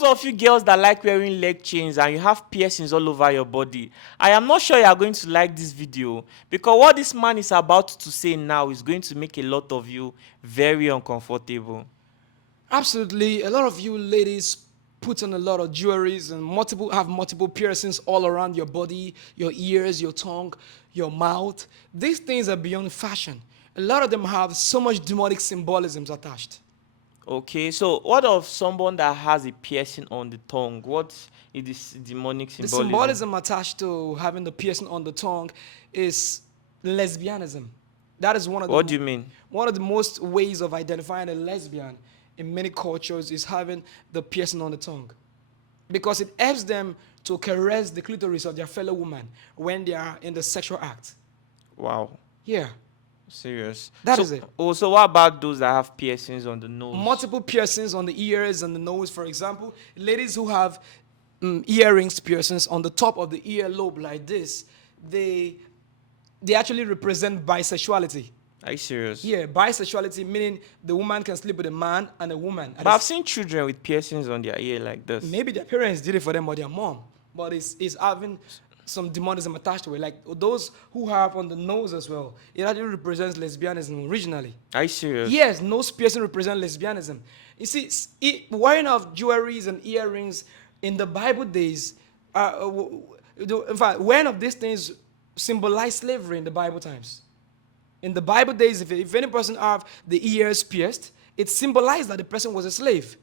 those of you girls that like wearing leg chains and you have piercings all over your body, I am not sure you are going to like this video, because what this man is about to say now is going to make a lot of you very uncomfortable. Absolutely. A lot of you ladies put on a lot of jewelries and multiple piercings all around your body, your ears, your tongue, your mouth. These things are beyond fashion. A lot of them have so much demonic symbolisms attached. Okay, so what of someone that has a piercing on the tongue? What is this demonic The symbolism? symbolism attached to having the piercing on the tongue is lesbianism. That is What do you mean? one of the most ways of identifying a lesbian in many cultures is having the piercing on the tongue, because it helps them to caress the clitoris of their fellow woman when they are in the sexual act. Wow, Yeah, serious. that is So, it. oh, so what about those that have piercings on the nose? Multiple piercings on the ears and the nose, for example. Ladies who have earrings piercings on the top of the earlobe like this, they they actually represent bisexuality. Are you serious? Yeah, bisexuality meaning the woman can sleep with a man and a woman. But I've seen children with piercings on their ear like this. Maybe their parents did it for them or their mom, but it's having some demonism attached to it. Like those who have on the nose as well, it actually represents lesbianism originally. Are you serious? Yes, nose piercing represents lesbianism. You see, wearing of jewelries and earrings in the Bible days, in fact, wearing of these things symbolize slavery in the Bible times. In the Bible days, if any person have the ears pierced, it symbolized that the person was a slave.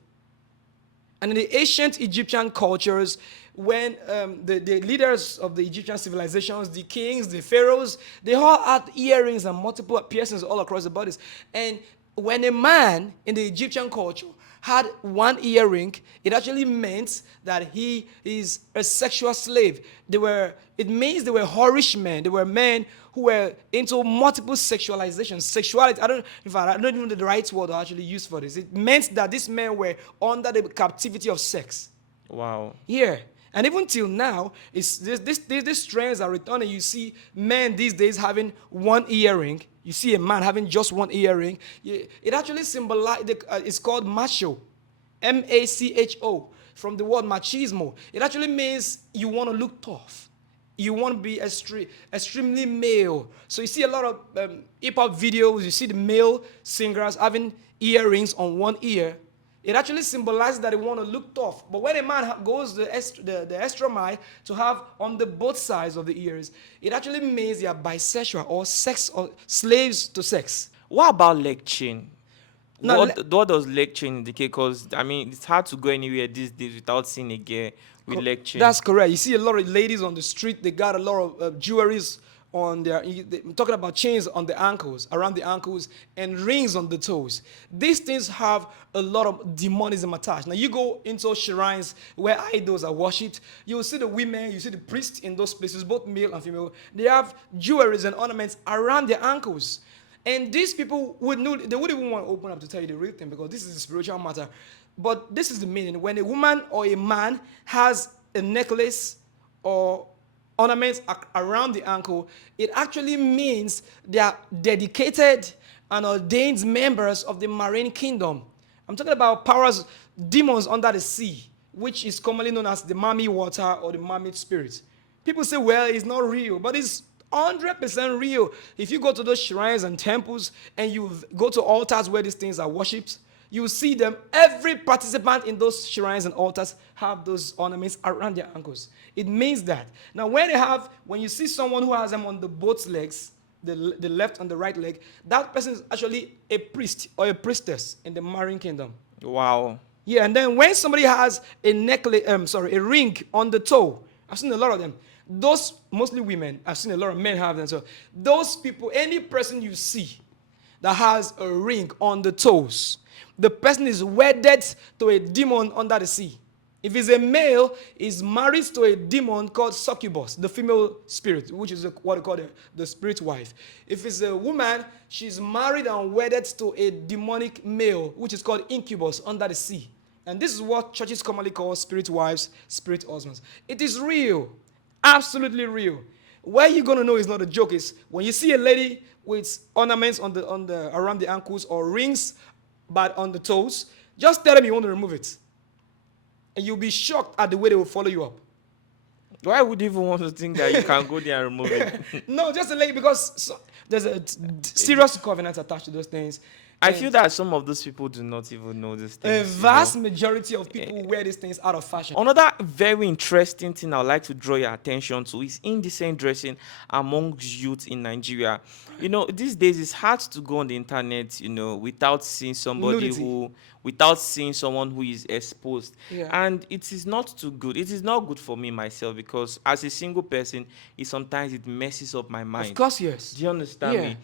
And in the ancient Egyptian cultures, when the leaders of the Egyptian civilizations, the kings, the pharaohs, they all had earrings and multiple piercings all across the bodies. And when a man in the Egyptian culture had one earring, it actually meant that he is a sexual slave. It means they were whorish men. They were men who were into multiple sexualization. Sexuality, in fact, I don't even know the right word to actually use for this. It meant that these men were under the captivity of sex. Wow. Yeah. And even till now, these trends are returning. You see men these days having one earring. You see a man having just one earring. It actually symbolizes, it's called macho. Macho. From the word machismo. It actually means you want to look tough. You want to be extremely male. So you see a lot of hip hop videos. You see the male singers having earrings on one ear. It actually symbolizes that they want to look tough. But when a man goes the extra mile to have on the both sides of the ears, it actually means they are bisexual or sex or slaves to sex. What about leg chain? Now, What does leg chain indicate? Because I mean, it's hard to go anywhere these days without seeing a girl with leg chain. that's correct. You see a lot of ladies on the street, they got a lot of jewelries on I'm talking about chains on the ankles, around the ankles, and rings on the toes. These things have a lot of demonism attached. Now, you go into shrines where idols are worshipped, you will see the women, you see the priests in those places, both male and female. They have jewelries and ornaments around their ankles. And these people would know, they wouldn't even want to open up to tell you the real thing because this is a spiritual matter. But this is the meaning. When a woman or a man has a necklace or ornaments around the ankle, it actually means they are dedicated and ordained members of the marine kingdom. I'm talking about powers, demons under the sea, which is commonly known as the Mami water or the Mami spirit. People say, well, it's not real, but it's 100% real. If you go to those shrines and temples and you go to altars where these things are worshipped, you see them. Every participant in those shrines and altars have those ornaments around their ankles. It means that. Now, when you see someone who has them on the both legs, the left and the right leg, that person is actually a priest or a priestess in the marine kingdom. Wow. Yeah, and then when somebody has a a ring on the toe, I've seen a lot of them. Those, mostly women, I've seen a lot of men have them. So those people, any person you see that has a ring on the toes, the person is wedded to a demon under the sea. If it's a male, he's married to a demon called succubus, the female spirit, which is what they call the spirit wife. If it's a woman, she's married and wedded to a demonic male, which is called incubus under the sea. And this is what churches commonly call spirit wives, spirit husbands. It is real, absolutely real. Where you're gonna know it's not a joke is when you see a lady with ornaments on the around the ankles or rings but on the toes, just tell them you want to remove it. and you'll be shocked at the way they will follow you up. Why would you even want to think that you can go there and remove it? No, just to let you, because there's a serious covenant attached to those things. I And feel that some of those people do not even know these a things. vast majority of people wear these things out of fashion. Another very interesting thing I would like to draw your attention to is indecent dressing amongst youth in Nigeria. These days it's hard to go on the internet, without seeing somebody Nudity. without seeing someone who is exposed. Yeah. And it is not too good. It is not good for me myself, because as a single person, it messes up my mind. Of course, yes. Do you understand Yeah. me?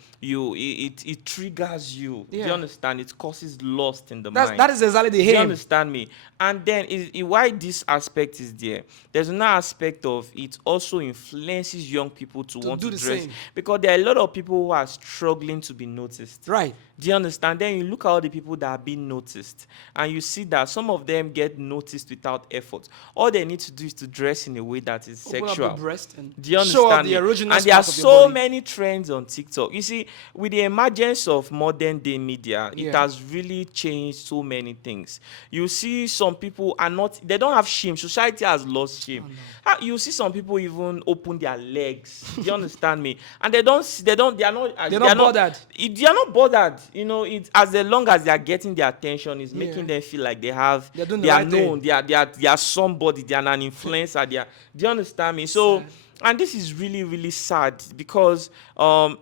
It triggers you. Do Yeah. you understand? It causes lust in the That mind. is exactly the Do you aim. understand me? And then why this aspect is there? There's another aspect of it also influences young people to want do to the dress, same. because there are a lot of people who are struggling to be noticed. Right. Do you understand? Then you look at all the people that are being noticed, and you see that some of them get noticed without effort. All they need to do is to dress in a way that is Open sexual. up the breast and Do you show off understand the me? original And there are spots of your so body. many trends on TikTok. You see, with the emergence of modern day media, it Yeah. has really changed so many things. You see some people they don't have shame. Society has lost shame. You see some people even open their legs. Do you understand me? And they are not bothered. They are not bothered. As long as they are getting their attention, it's making Yeah. them feel like they They're doing the are right known, thing. they are somebody, they are an influencer. Do you understand me? So, Sad. and this is really, really sad, because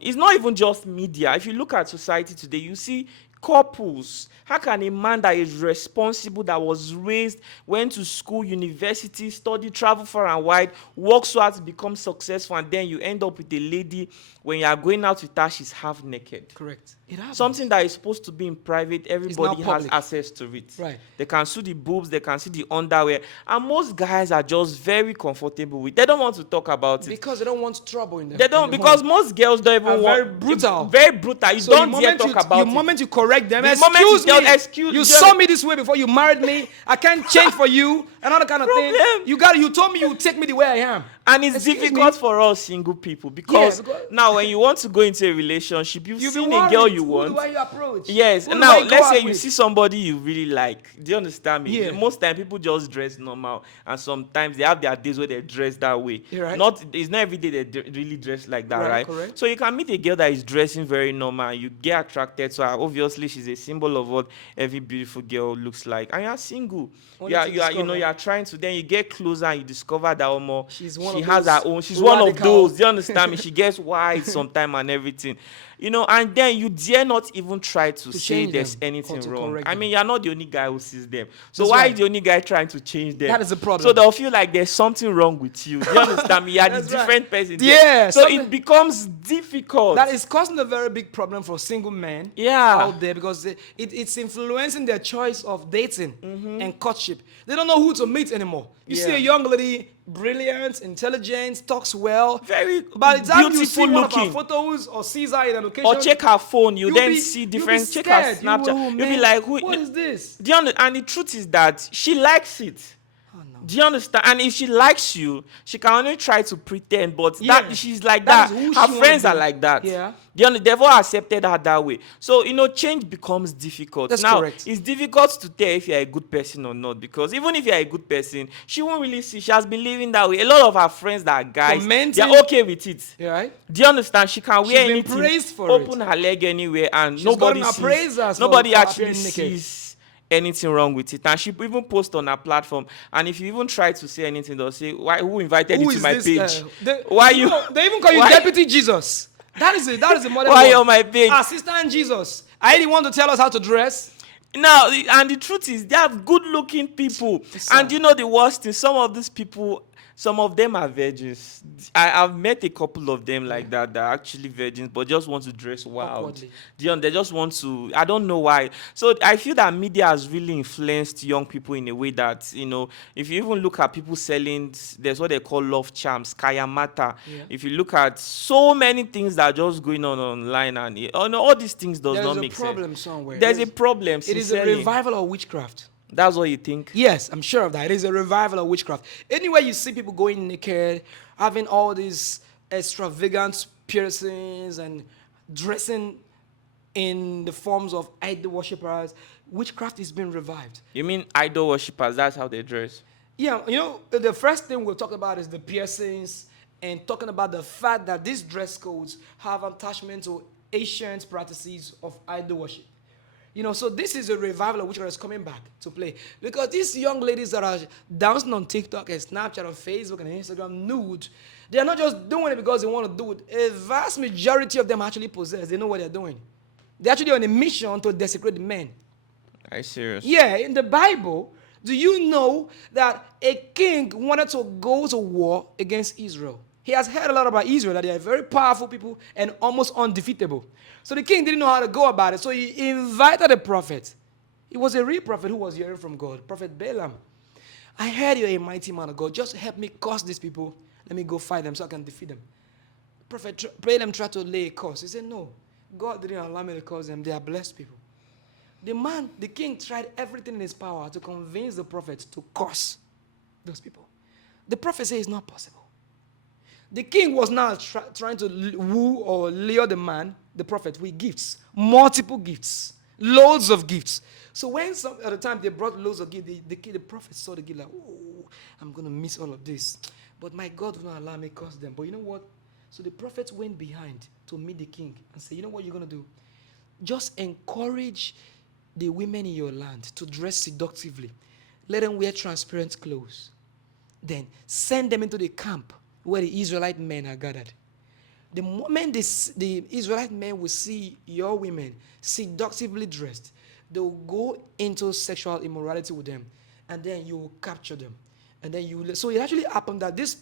it's not even just media. If you look at society today, you see couples. How can a man that is responsible, that was raised, went to school, university, studied, travel far and wide, work so hard to become successful, and then you end up with a lady, when you are going out with her, she's half naked? Correct. It happens. Something that is supposed to be in private, everybody has public. access to it. Right. They can see the boobs, they can see the underwear, and most guys are just very comfortable with. They don't want to talk about it. Because they don't want trouble in them. They don't, because most girls don't even Are want. very brutal. Very brutal. You So don't dare talk about the it. moment you correct them, The moment you excuse tell- me, excuse- you you saw just- me this way before you married me. I can't change for you, another kind of thing. Problem. You told me you would take me the way I am. And it's Excuse difficult me? for us single people, because because- now when you want to go into a relationship, you've You'll be seen a worried. girl you Who want. do I approach? Yes. Who do Now I go let's out say you with? see somebody you really like. Do you understand me? Yeah. Most time people just dress normal, and sometimes they have their days where they dress that way. You're right. It's not every day they really dress like that, right? Correct. So you can meet a girl that is dressing very normal. You get attracted to her. Obviously, she's a symbol of what every beautiful girl looks like, and you are single. Only to discover. You are trying to. Then you get closer and you discover that She's one she of has her those own. She's one of radical- those. Do you understand me? She gets white sometime and everything. And then you dare not even try to say change there's them anything or to wrong. correct I them. mean, you're not the only guy who sees them. So That's why right. is the only guy trying to change them? That is the problem. So they'll feel like there's something wrong with you. Do you understand me? You're the That's right. different person. Yeah, So something- it becomes difficult. That is causing a very big problem for single men Yeah. out there, because it's influencing their choice of dating and courtship. They don't know who to meet anymore. You see Yeah. a young lady, brilliant, intelligent, talks well. Very By the time you see beautiful one of looking. her photos or sees her in a location, Or check her phone, you you'll then be- see you'll different. be Check her scared. Snapchat. You'll be Man, like, what is this? Do you and the truth is that she likes it. Oh, no. Do you understand? And if she likes you, she can only try to pretend, but Yeah. that she's like That that. is who Her she friends wanna are be. like that. Yeah. They've all accepted her that way. So change becomes difficult. That's now correct. it's difficult to tell if you're a good person or not, because even if you're a good person, she won't really see. She has been living that way. A lot of her friends that are guys, Commenting. they're okay with it. Yeah, right? Do you understand? She can wear been anything, praised for open her leg anywhere, and gotten nobody her praisers for nobody actually appearing naked. sees anything wrong with it. And she even post on her platform. And if you even try to say anything, they'll say, "Who invited Who you to is my this? page? They, Why you you? know, they even call you why- Deputy Jesus. That is a modern Why word. you on my page?" Assistant Jesus. Are you the one to tell us how to dress? Now, and the truth is, they have good-looking people, sad. and the worst thing, some of these people, some of them are virgins. I've met a couple of them like that are actually virgins, but just want to dress wild. Awkwardly. They just want to. I don't know why. So I feel that media has really influenced young people in a way that if you even look at people selling, there's what they call love charms, kaya mata. Yeah. If you look at so many things that are just going on online, and all these things does There not is a make problem sense. somewhere. There's a problem. It is a sincerely. revival of witchcraft. That's what you think? Yes, I'm sure of that. It is a revival of witchcraft. Anywhere you see people going naked, having all these extravagant piercings and dressing in the forms of idol worshippers, witchcraft is being revived. You mean idol worshippers? That's how they dress. Yeah, the first thing we'll talk about is the piercings and talking about the fact that these dress codes have attachment to ancient practices of idol worship. So this is a revival which is coming back to play. Because these young ladies that are dancing on TikTok and Snapchat and Facebook and Instagram nude, they are not just doing it because they want to do it. A vast majority of them actually possess. They know what they're doing. They're actually on a mission to desecrate the men. Are you serious? Yeah, in the Bible, do you know that a king wanted to go to war against Israel? He has heard a lot about Israel, that they are very powerful people and almost undefeatable. So the king didn't know how to go about it. So he invited a prophet. It was a real prophet who was hearing from God, Prophet Balaam. I heard you're a mighty man of God. Just help me curse these people. Let me go fight them so I can defeat them. Prophet Balaam tried to lay a curse. He said, no, God didn't allow me to curse them. They are blessed people. The king tried everything in his power to convince the prophet to curse those people. The prophet said it's not possible. The king was now trying to woo or lure the man, the prophet, with gifts, multiple gifts, loads of gifts. So when at the time they brought loads of gifts, the prophet saw the gift like, oh, I'm going to miss all of this. But my God will not allow me to curse them. But you know what? So the prophet went behind to meet the king and said, you know what you're going to do? Just encourage the women in your land to dress seductively. Let them wear transparent clothes. Then send them into the camp where the Israelite men are gathered. The moment the Israelite men will see your women seductively dressed, they will go into sexual immorality with them, and then you will capture them. And then so it actually happened that this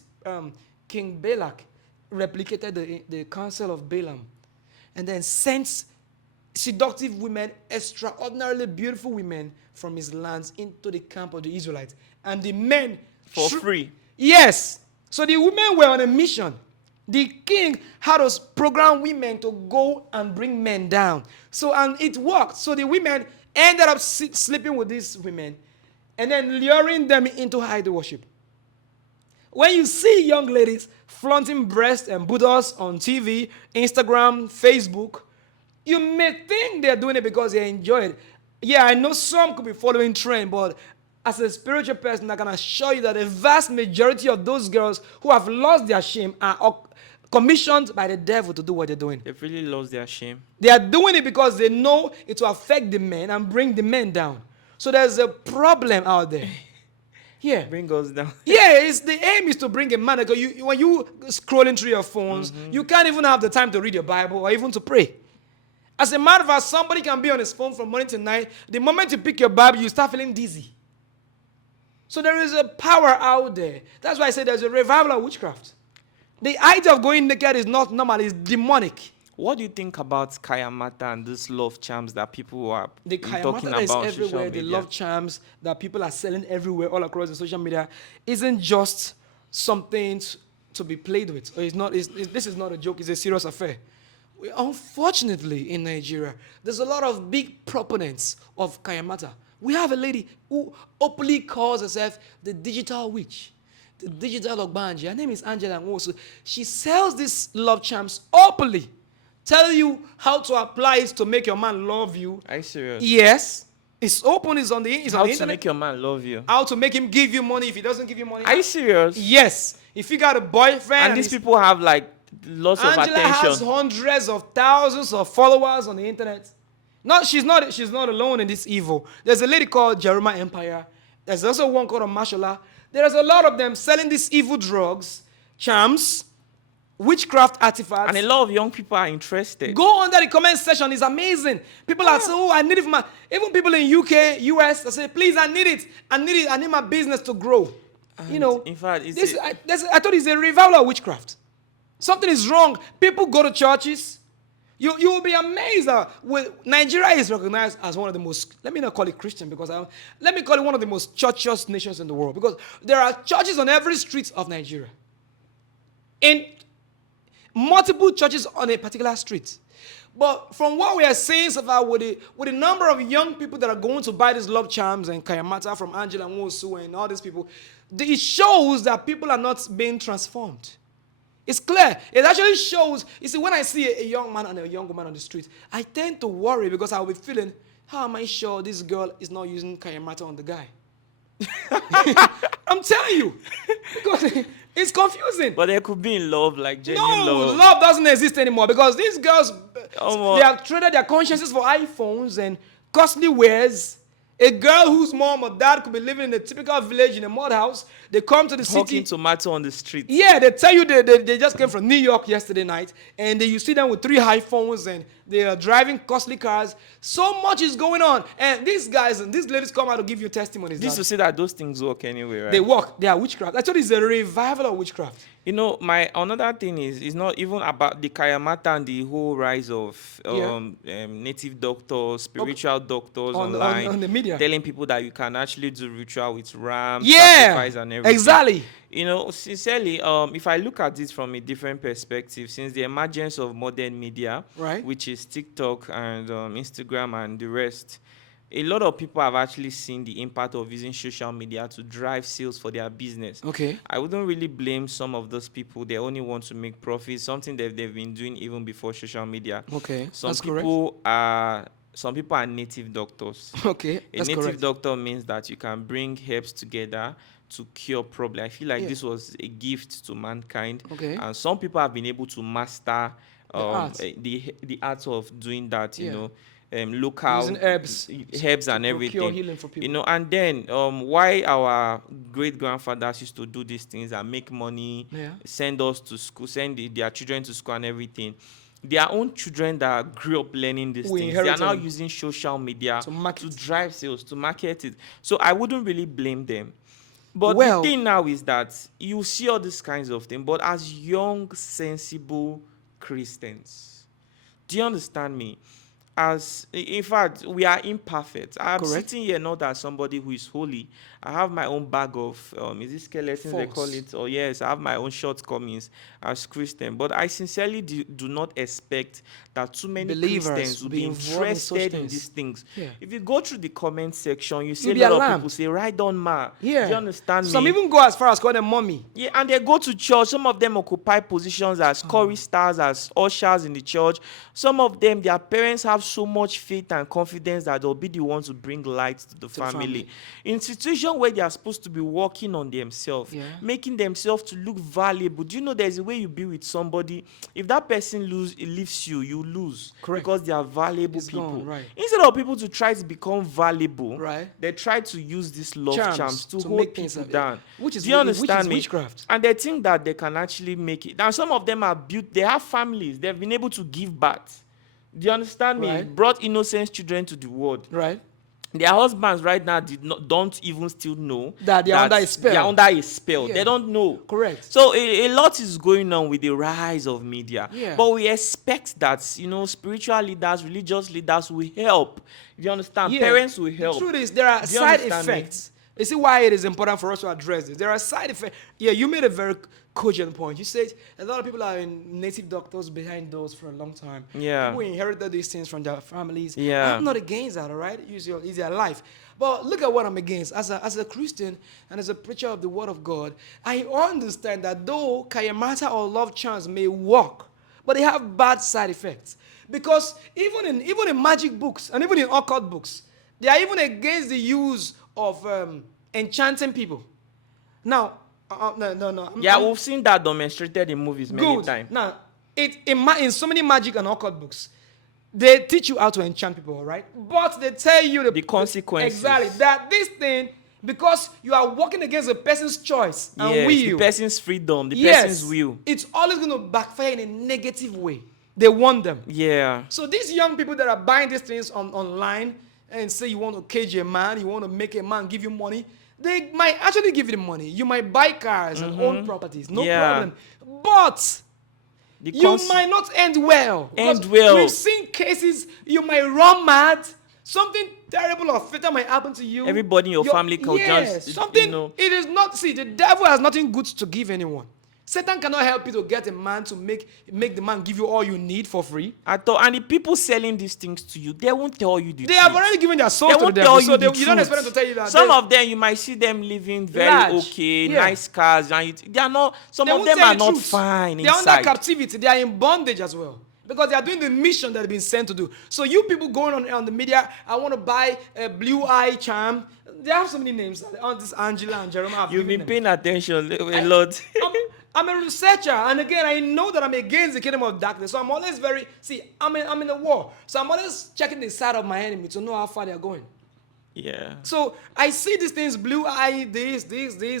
King Balak replicated the counsel of Balaam, and then sent seductive women, extraordinarily beautiful women from his lands into the camp of the Israelites. And the men... For free? Yes. So the women were on a mission. The king had us program women to go and bring men down. And it worked. So the women ended up sleeping with these women and then luring them into idol worship. When you see young ladies flaunting breasts and buttocks on TV, Instagram, Facebook, you may think they're doing it because they enjoy it. Yeah, I know some could be following trend, but as a spiritual person, I can assure you that the vast majority of those girls who have lost their shame are commissioned by the devil to do what they're doing. They've really lost their shame. They are doing it because they know it will affect the men and bring the men down. So there's a problem out there. Yeah. Bring us down. Yeah, the aim is to bring a man. When you scrolling through your phones, you can't even have the time to read your Bible or even to pray. As a matter of fact, somebody can be on his phone from morning to night. The moment you pick your Bible, you start feeling dizzy. So there is a power out there. That's why I say there's a revival of witchcraft. The idea of going naked is not normal, it's demonic. What do you think about Kayamata and these love charms that people are The talking Kayamata is about on everywhere. social The media? love charms that people are selling everywhere, all across the social media, isn't just something to be played with. Or this is not a joke, it's a serious affair. Unfortunately, in Nigeria, there's a lot of big proponents of Kayamata. We have a lady who openly calls herself the digital witch, the digital Ogbanji. Her name is Angela Nwosu. She sells these love charms openly, tell you how to apply it to make your man love you. Are you serious? Yes. It's open, it's on the How to internet. make your man love you? How to make him give you money if he doesn't give you money. Are you serious? Yes. If you got a boyfriend And these people have like lots of Angela has attention. hundreds of thousands of followers on the internet. She's not alone in this evil. There's a lady called Jeremiah Empire. There's also one called Mashallah. There's a lot of them selling these evil drugs, charms, witchcraft artifacts. And a lot of young people are interested. Go under the comment section. It's amazing. People are saying, oh, I need it for even people in UK, US, they say, please, I need it. I need my business to grow. And in fact, I thought it's a revival of witchcraft. Something is wrong. People go to churches. You will be amazed that Nigeria is recognized as one of the most, let me not call it Christian, because let me call it one of the most churchiest nations in the world, because there are churches on every street of Nigeria. In multiple churches on a particular street. But from what we are seeing so far with the number of young people that are going to buy these love charms and Kayamata from Angela Nwosu and all these people, it shows that people are not being transformed. It's clear. It actually shows. You see, when I see a young man and a young woman on the street, I tend to worry because I'll be feeling, how am I sure this girl is not using Kayamata on the guy? I'm telling you, because it's confusing. But they could be in love, like genuine No, love. love doesn't exist anymore because these girls, Oh, they have traded their consciences for iPhones and costly wares. A girl whose mom or dad could be living in a typical village in a mud house, they come to the Hawking city. tomato on the street. Yeah, they tell you they just came from New York yesterday night, and you see them with 3 iPhones and they are driving costly cars. So much is going on, and these guys and these ladies come out to give you testimonies. Just that to say that those things work anyway, right? they work. They are witchcraft. Actually, it's a revival of witchcraft. You know, my another thing is it's not even about the Kayamata and the whole rise of native doctors, spiritual doctors online, on the media. telling people that you can actually do ritual with ram, Yeah, sacrifice, and everything. exactly. You know, sincerely, if I look at it from a different perspective, since the emergence of modern media, Right. which is TikTok and Instagram and the rest, a lot of people have actually seen the impact of using social media to drive sales for their business. Okay. I wouldn't really blame some of those people. They only want to make profits, something that they've been doing even before social media. Okay, Some that's correct. people are native doctors. Okay, A that's native correct. doctor means that you can bring herbs together to cure problem. I feel like Yeah. this was a gift to mankind. Okay. And some people have been able to master art. the art of doing that, you Yeah. know, local Using herbs herbs to and procure everything. healing for people. You know, and then why our great grandfathers used to do these things and make money, Yeah. send us to school, their children to school and everything. Their own children that grew up learning these We things, they are inherited now them. using social media To market. to drive sales, to market it. So I wouldn't really blame them. But Well- the thing now is that you see all these kinds of things, but as young, sensible Christians, do you understand me? In fact, we are imperfect. I'm Correct. sitting here not as somebody who is holy. I have my own bag of is it skeletons they call Faults. it? Or yes, I have my own shortcomings as Christian. But I sincerely do not expect that too many Believers Christians will be be involved in such interested in things. these things. Yeah. If you go through the comment section, you see You'll a be lot of alarmed. people say, "Right on, ma." Yeah. Do you understand Some me? even go as far as call them mommy. Yeah, and they go to church. Some of them occupy positions as Mm. choristers, as ushers in the church. Some of them, their parents have so much faith and confidence that they'll be the ones to bring light to the family. family. In situations where they are supposed to be working on themselves, Yeah. making themselves to look valuable. Do you know there's a way you be with somebody? If that person leaves you, you lose. Correct. Because they are valuable It's people. gone, right. Instead of people to try to become valuable, Right. they try to use these love Charms charms to to hold make things people happen. down. Which is Do you which understand is me? witchcraft. And they think that they can actually make it. Now, some of them are built, they have families, they've been able to give birth. Do you understand me? Right. Brought innocent children to the world. Right. Their husbands right now don't even still know That they are under a spell. They are under a spell. Yeah. They don't know. Correct. So a lot is going on with the rise of media. Yeah. But we expect that, spiritual leaders, religious leaders will help. Do you understand? Yeah. Parents will help. The truth is, there are Do you side understand me? effects. You see why it is important for us to address this. There are side effects. Yeah, you made a very cogent point. You said a lot of people are in native doctors behind doors for a long time. Yeah. People inherited these things from their families. Yeah. I'm not against that, all right? It's their life. But look at what I'm against. As a Christian and as a preacher of the Word of God, I understand that though Kayamata or love charms may work, but they have bad side effects. Because even in magic books and even in occult books, they are even against the use of enchanting people. Now, no. Yeah, we've seen that demonstrated in movies many Good. times. Now, in so many magic and occult books, they teach you how to enchant people, all right? But they tell you The consequences. Exactly. That this thing, because you are working against a person's choice and Yes, the will. person's freedom, the Yes, person's will. it's always going to backfire in a negative way. They want them. Yeah. So these young people that are buying these things online and say you want to cage a man, you want to make a man give you money, they might actually give you the money. You might buy cars and own properties, no Yeah. problem. But The you cons- might not end well. End Because well. We've seen cases you might run mad. Something terrible or fatal might happen to you. Everybody in your family could just, something. you know. It is not. See, the devil has nothing good to give anyone. Satan cannot help you to get a man to make the man give you all you need for free. At all. And the people selling these things to you, they won't tell you the They truth. have already given their soul They to the won't devil, tell so you the you don't truth. expect them to tell you that. Some of them, you might see them living very Large. okay, Yeah. nice cars, and they are not. Some they of won't them tell are you not truth. fine They are inside. under captivity. They are in bondage as well. because they are doing the mission that they've been sent to do. So you people going on the media, I want to buy a blue eye charm. They have so many names. On this Angela and Jeremiah. You've been paying attention a lot. I'm a researcher, and again, I know that I'm against the kingdom of darkness. So I'm always I'm in a war. So I'm always checking the side of my enemy to know how far they're going. Yeah. So I see these things, blue eye, this,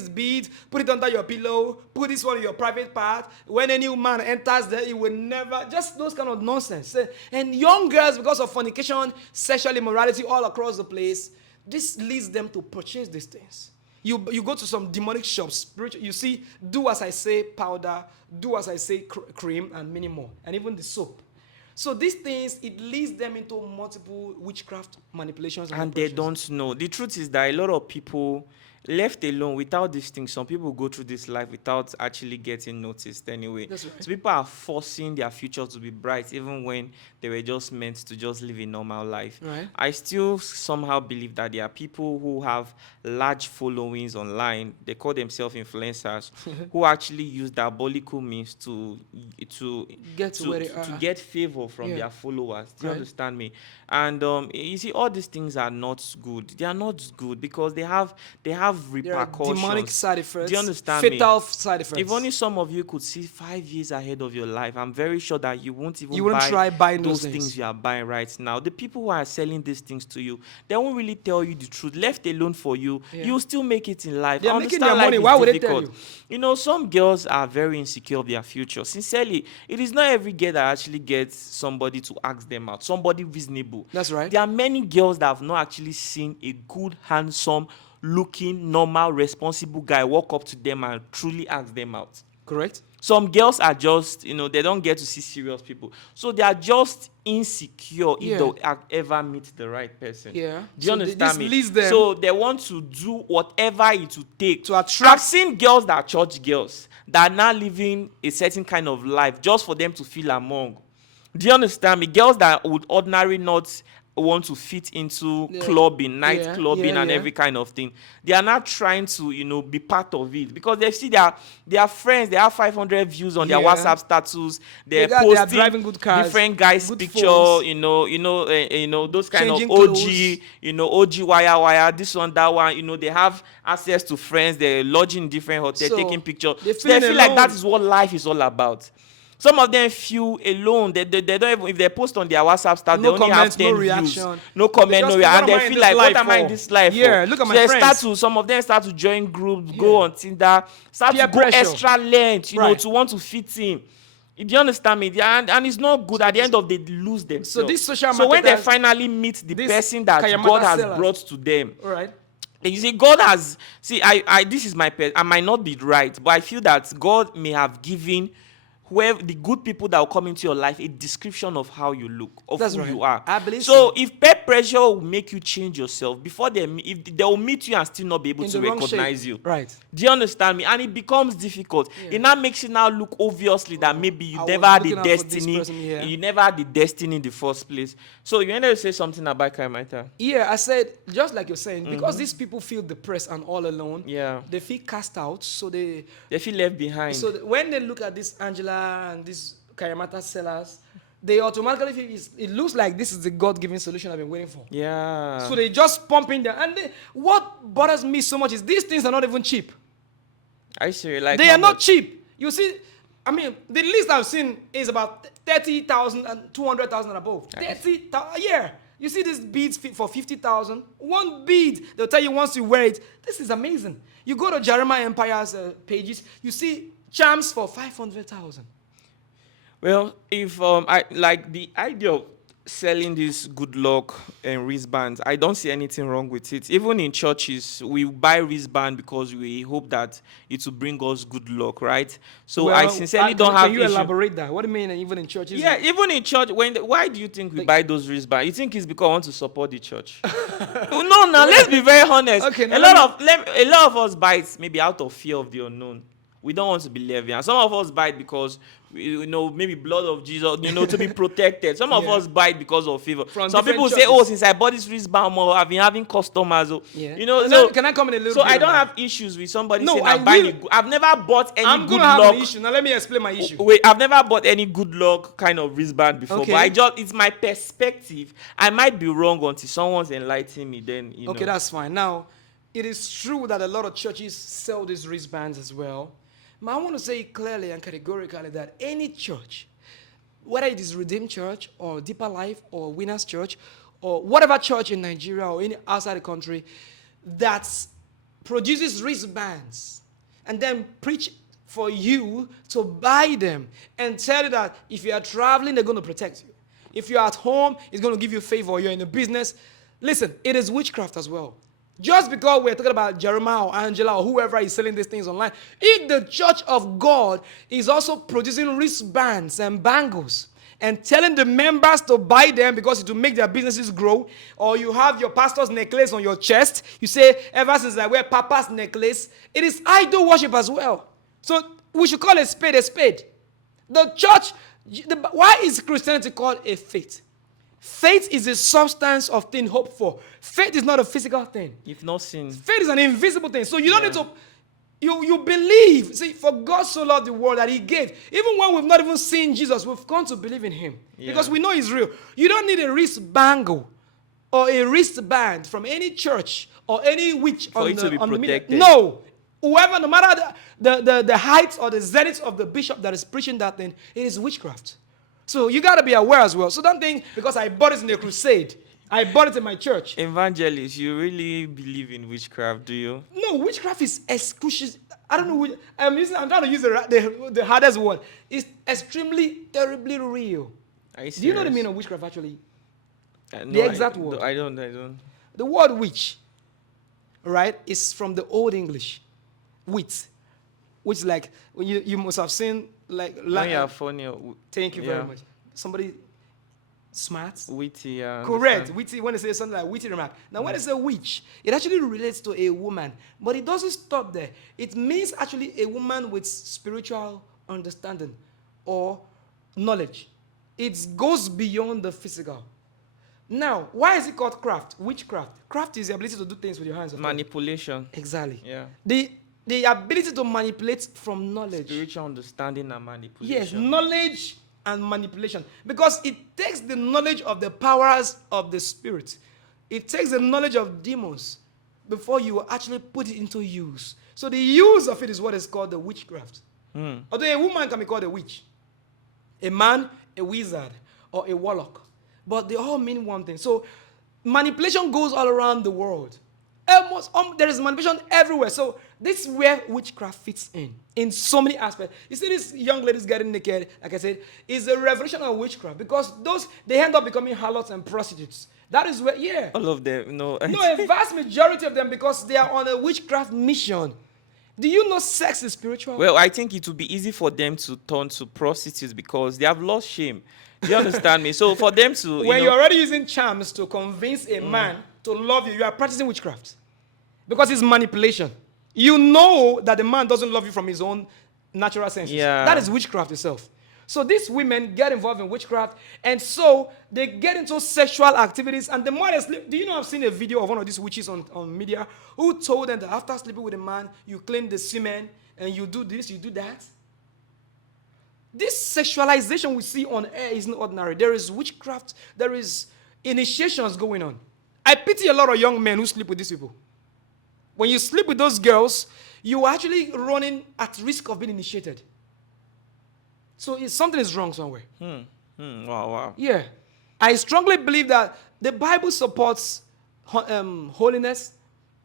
beads, put it under your pillow, put this one in your private part. When a new man enters there, he will never, just those kind of nonsense. And young girls, because of fornication, sexual immorality all across the place, this leads them to purchase these things. You go to some demonic shops, spiritual, you see, do as I say powder, do as I say cream, and many more, and even the soap. So these things, it leads them into multiple witchcraft manipulations. And they don't know. The truth is that a lot of people, left alone without these things, some people go through this life without actually getting noticed anyway. That's right. So people are forcing their future to be bright even when they were just meant to just live a normal life. Right. I still somehow believe that there are people who have large followings online. They call themselves influencers who actually use diabolical means to Get to where they are. to get favor from Yeah. their followers. Do you Right. understand me? And you see, all these things are not good. They are not good because they have There are repercussions. demonic side effects. Do you understand me? Fatal side effects. If only some of you could see 5 years ahead of your life, I'm very sure that you won't even You wouldn't buy try buying those those things. things you are buying right now. The people who are selling these things to you, they won't really tell you the truth. Left alone for you, Yeah. you'll still make it in life. They are I making understand their life money. is Why would they tell difficult. You know, some girls are very insecure of their future. Sincerely, it is not every girl that actually gets somebody to ask them out, somebody reasonable. That's right. There are many girls that have not actually seen a good, handsome, looking, normal, responsible guy walk up to them and truly ask them out. Correct? Some girls are just, they don't get to see serious people. So they are just insecure if Yeah. they'll ever meet the right person. Yeah. Do you So understand this me? leads them So they want to do whatever it would take to attract- I've seen girls that are church girls that are now living a certain kind of life just for them to feel among. Do you understand me? Girls that would ordinarily not want to fit into Yeah. clubbing, night Yeah, clubbing, yeah, and yeah. every kind of thing. They are not trying to, be part of it because they see their friends. They have 500 views on their Yeah. WhatsApp status. They're They are posting driving good cars, different guys' good picture. phones. Those kind Changing of OG. clothes. OG wire. This one, that one. They have access to friends. They're lodging in different hotels, So, taking pictures. they So they feeling feel like that alone. is what life is all about. Some of them feel alone. They don't even, if they post on their WhatsApp status, No they only have comments, 10 no views. reaction. No comment, They no just reaction. think, And they what am I in feel this like, what life am I in for? this life Yeah, for? look at So my they friends. some of them start to join groups, Yeah. go on Tinder, start Peer to go pressure. extra length, Right. to want to fit in. Do you understand me? And it's not good. At the end of the day, they lose themselves. So these social So when they marketers- finally meet the This person that Kayamata God has sellers. brought to them, All right. you see, God has I this is my I might not be right, but I feel that God may have given whoever the good people that will come into your life a description of how you look, of That's who right. you are. I believe so. so. If peer pressure will make you change yourself before if they will meet you and still not be able In to the wrong recognize shape. you. Right. Do you understand me? And it becomes difficult. Yeah. It now makes it now look obviously that maybe you I never was had the looking out for this destiny. person here. You never had the destiny in the first place. So you ended to say something about Kaimata. Yeah, I said, just like you're saying, because these people feel depressed and all alone, Yeah. they feel cast out. So they They feel left behind. when they look at this Angela and this Kayamata sellers, they automatically feel it looks like this is the God-given solution I've been waiting for. yeah. So they just pump in there. And what bothers me so much is these things are not even cheap. I see. Like They how are not much? cheap. You see, I mean, the least I've seen is about 30,000 and 200,000 and above. 30,000 a year. You see these beads for 50,000. One bead, they'll tell you once you wear it. This is amazing. You go to Jeremiah Empire's pages, you see charms for 500,000. Well, if I like the idea of selling this good luck and wristbands, I don't see anything wrong with it. Even in churches, we buy wristband because we hope that it will bring us good luck, right? So I sincerely don't have Can you issue. elaborate that? What do you mean even in churches? Yeah, even in church, why do you think we buy those wristbands? You think it's because I want to support the church? No, let's be very honest. Okay, a lot of us buy it maybe out of fear of the unknown. We don't want to be Levian. Some of us buy it because maybe blood of Jesus, to be protected. Some of Yeah. us buy it because of favor. From Some different people say, churches. since I bought this wristband, I've been having customers. Yeah. So Can I come in a little so bit I on don't that? have issues with somebody No, saying I I'm buying will- a good. I've never bought any I'm good going to have luck. an issue. Now let me explain my issue. Wait, I've never bought any good luck kind of wristband before, Okay. but it's my perspective. I might be wrong until someone's enlightening me. Then Okay, that's fine. Now, it is true that a lot of churches sell these wristbands as well. But I want to say clearly and categorically that any church, whether it is Redeemed Church or Deeper Life or Winners Church or whatever church in Nigeria or any outside the country that produces wristbands and then preach for you to buy them and tell you that if you are traveling, they're going to protect you. If you're at home, it's going to give you favor. You're in a business. Listen, it is witchcraft as well. Just because we're talking about Jeremiah or Angela or whoever is selling these things online, if the church of God is also producing wristbands and bangles and telling the members to buy them because it will make their businesses grow, or you have your pastor's necklace on your chest, you say, ever since I wear Papa's necklace, it is idol worship as well. So we should call a spade a spade. The church, why is Christianity called a faith? Faith is a substance of thing hoped for. Faith is not a physical thing. if not sin. Faith is an invisible thing. So you don't need to, you believe. See, for God so loved the world that he gave. Even when we've not even seen Jesus, we've come to believe in him. Yeah. Because we know he's real. You don't need a wrist bangle or a wristband from any church or any witch For on it the, to be on the media. protected. No. Whoever, no matter the height or the zenith of the bishop that is preaching that thing, it is witchcraft. So you got to be aware as well. So don't think because I bought it in a crusade, I bought it in my church. Evangelist, you really believe in witchcraft, do you? No, witchcraft is excruciating. I don't know. I'm trying to use the hardest word. It's extremely, terribly real. Are you Do you know the serious? meaning of witchcraft actually? No, the exact word? I don't. The word witch, right, is from the Old English, wit, which like when you must have seen like When you're funny, thank you very yeah. much. Somebody smart. witty, yeah. Correct. understand. Witty, when they say something like witty remark. Now, when they say witch, it actually relates to a woman. But it doesn't stop there. It means actually a woman with spiritual understanding or knowledge. It goes beyond the physical. Now, why is it called craft? Witchcraft. Craft is the ability to do things with your hands. of course. Manipulation. Exactly. Yeah. The ability to manipulate from knowledge. Spiritual understanding and manipulation. Yes, knowledge and manipulation. Because it takes the knowledge of the powers of the spirit. It takes the knowledge of demons before you actually put it into use. So the use of it is what is called the witchcraft. Although a woman can be called a witch, a man, a wizard, or a warlock. But they all mean one thing. So manipulation goes all around the world. There is manipulation everywhere. So this is where witchcraft fits in so many aspects. You see these young ladies getting naked, like I said, is a revolution of witchcraft because they end up becoming harlots and prostitutes. That is where, yeah. All of them, no. No, a vast majority of them because they are on a witchcraft mission. Do you know sex is spiritual? Well, I think it would be easy for them to turn to prostitutes because they have lost shame. Do you understand me? So for them to, when you're already using charms to convince a man to love you, you are practicing witchcraft. Because it's manipulation. You know that the man doesn't love you from his own natural senses. Yeah. That is witchcraft itself. So these women get involved in witchcraft, and so they get into sexual activities, and the more they sleep, do you know I've seen a video of one of these witches on media who told them that after sleeping with a man, you clean the semen, and you do this, you do that? This sexualization we see on air is not ordinary. There is witchcraft. There is initiations going on. I pity a lot of young men who sleep with these people. When you sleep with those girls, you're actually running at risk of being initiated. So something is wrong somewhere. Wow. Yeah. I strongly believe that the Bible supports holiness.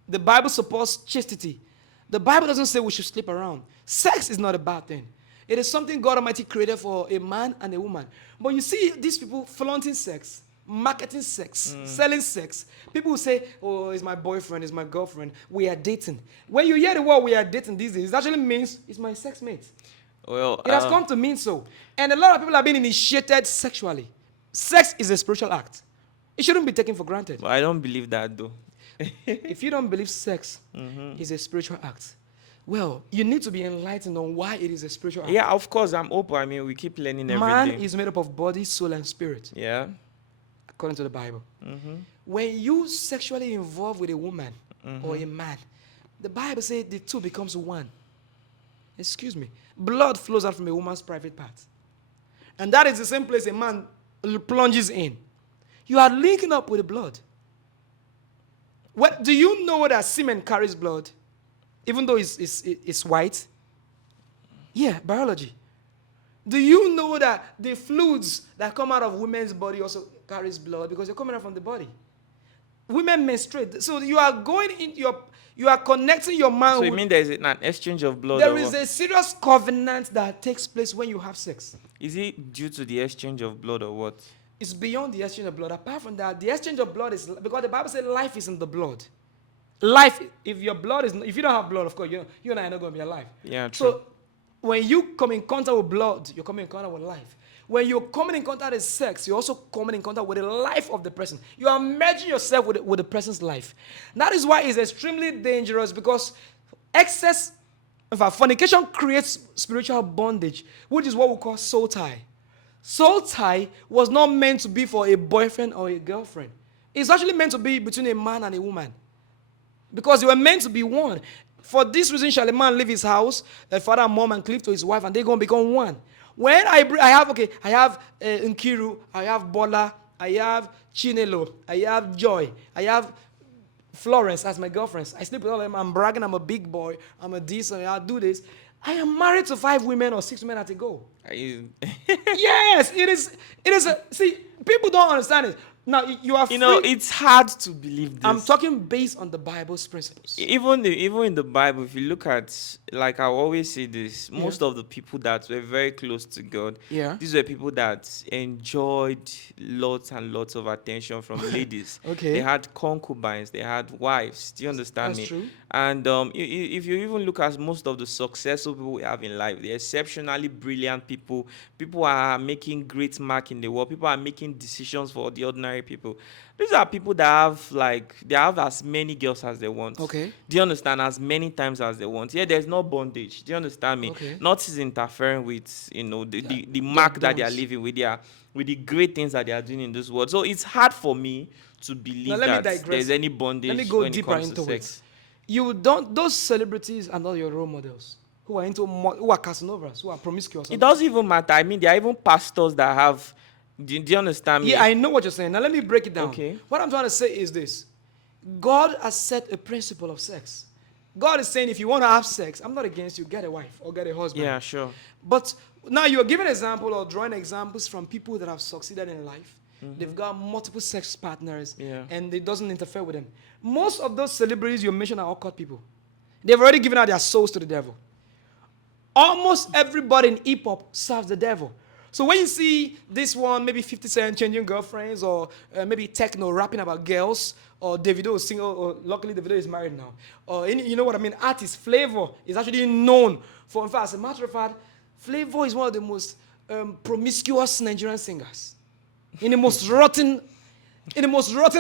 The Bible supports chastity. The Bible doesn't say we should sleep around. Sex is not a bad thing. It is something God Almighty created for a man and a woman. But you see these people flaunting sex, marketing sex, selling sex. People will say, oh, it's my boyfriend, it's my girlfriend. We are dating. When you hear the word we are dating these days, it actually means it's my sex mate. Well, It has come to mean so. And a lot of people are being initiated sexually. Sex is a spiritual act. It shouldn't be taken for granted. I don't believe that though. If you don't believe sex is a spiritual act, Well, you need to be enlightened on why it is a spiritual act. Yeah, of course, I'm open. I mean, we keep learning every Man day. is made up of body, soul, and spirit, Yeah. according to the Bible. Mm-hmm. When you sexually involve with a woman or a man, the Bible says the two becomes one. Excuse me. Blood flows out from a woman's private part. And that is the same place a man plunges in. You are linking up with the blood. What, do you know that semen carries blood? Even though it's white? Yeah, biology. Do you know that the fluids that come out of women's body also carries blood because they're coming out from the body? Women menstruate. So you are going in you are connecting your So manhood. you mean there is an exchange of blood? There or is what? a serious covenant that takes place when you have sex. Is it due to the exchange of blood or what? It's beyond the exchange of blood. Apart from that, the exchange of blood is because the Bible says life is in the blood. Life, if your blood is, if you don't have blood, of course, you and I are not going to be alive. Yeah, true. So when you come in contact with blood, you're coming in contact with life. When you're coming in contact with sex, you're also coming in contact with the life of the person. You are merging yourself with the person's life. That is why it's extremely dangerous because excess, in fact, fornication creates spiritual bondage, which is what we call soul tie. Soul tie was not meant to be for a boyfriend or a girlfriend. It's actually meant to be between a man and a woman. Because they were meant to be one. For this reason shall a man leave his house, a father and mom, and cleave to his wife, and they're going to become one. When I have Nkiru, I have Bola, I have Chinelo, I have Joy, I have Florence as my girlfriends. I sleep with all of them. I'm bragging, I'm a big boy, I'm a decent, I'll do this. I am married to 5 women or 6 women at a go. Are you- Yes, it is see, people don't understand it. Now, you are free. you know, it's hard to believe this. I'm talking based on the Bible's principles. Even in the Bible, if you look at, like I always say this, most of the people that were very close to God, Yeah. these were people that enjoyed lots and lots of attention from ladies. Okay. They had concubines, they had wives. Do you understand That's me? true. And if you even look at most of the successful people we have in life, they're exceptionally brilliant people. People are making great mark in the world. People are making decisions for the ordinary people. These are people that have as many girls as they want. Okay. Do you understand? As many times as they want. Yeah, there's no bondage. Do you understand me? Okay. Not is interfering with the mark that they are dons. living with the great things that they are doing in this world. So it's hard for me to believe Now, let me that digress. there's any bondage Let me go when deeper it comes to into sex. it. You don't; those celebrities are not your role models. Who are who are Casanovas, who are promiscuous. It doesn't even matter. I mean, there are even pastors that have. Do you understand me? Yeah, I know what you're saying. Now let me break it down. Okay. What I'm trying to say is this: God has set a principle of sex. God is saying, if you want to have sex, I'm not against you. Get a wife or get a husband. Yeah, sure. But now you're giving example or drawing examples from people that have succeeded in life. They've got multiple sex partners, Yeah. and it doesn't interfere with them. Most of those celebrities you mentioned are occult people. They've already given out their souls to the devil. Almost everybody in hip hop serves the devil. So when you see this one, maybe 50 Cent changing girlfriends, or maybe techno rapping about girls, or Davido is single, or luckily Davido is married now, or you know what I mean, artist Flavor is actually known for. In fact, as a matter of fact, Flavor is one of the most promiscuous Nigerian singers, in the most rotten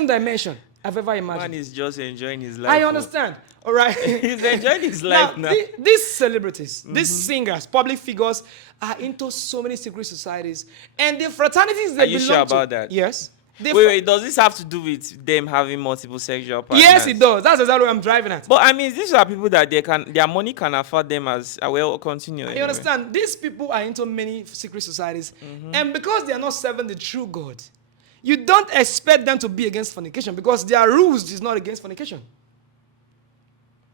dimension I've ever imagined. Man is just enjoying his life. I oh. understand. All right. He's enjoying his life now. These celebrities, these singers, public figures are into so many secret societies. And the fraternities they Are you belong sure to. about that? Yes. Wait, does this have to do with them having multiple sexual partners? Yes, it does. That's exactly what I'm driving at. But I mean, these are people that their money can afford them as well. Continue. You anyway. understand? These people are into many secret societies. And because they are not serving the true God, you don't expect them to be against fornication because their rules is not against fornication.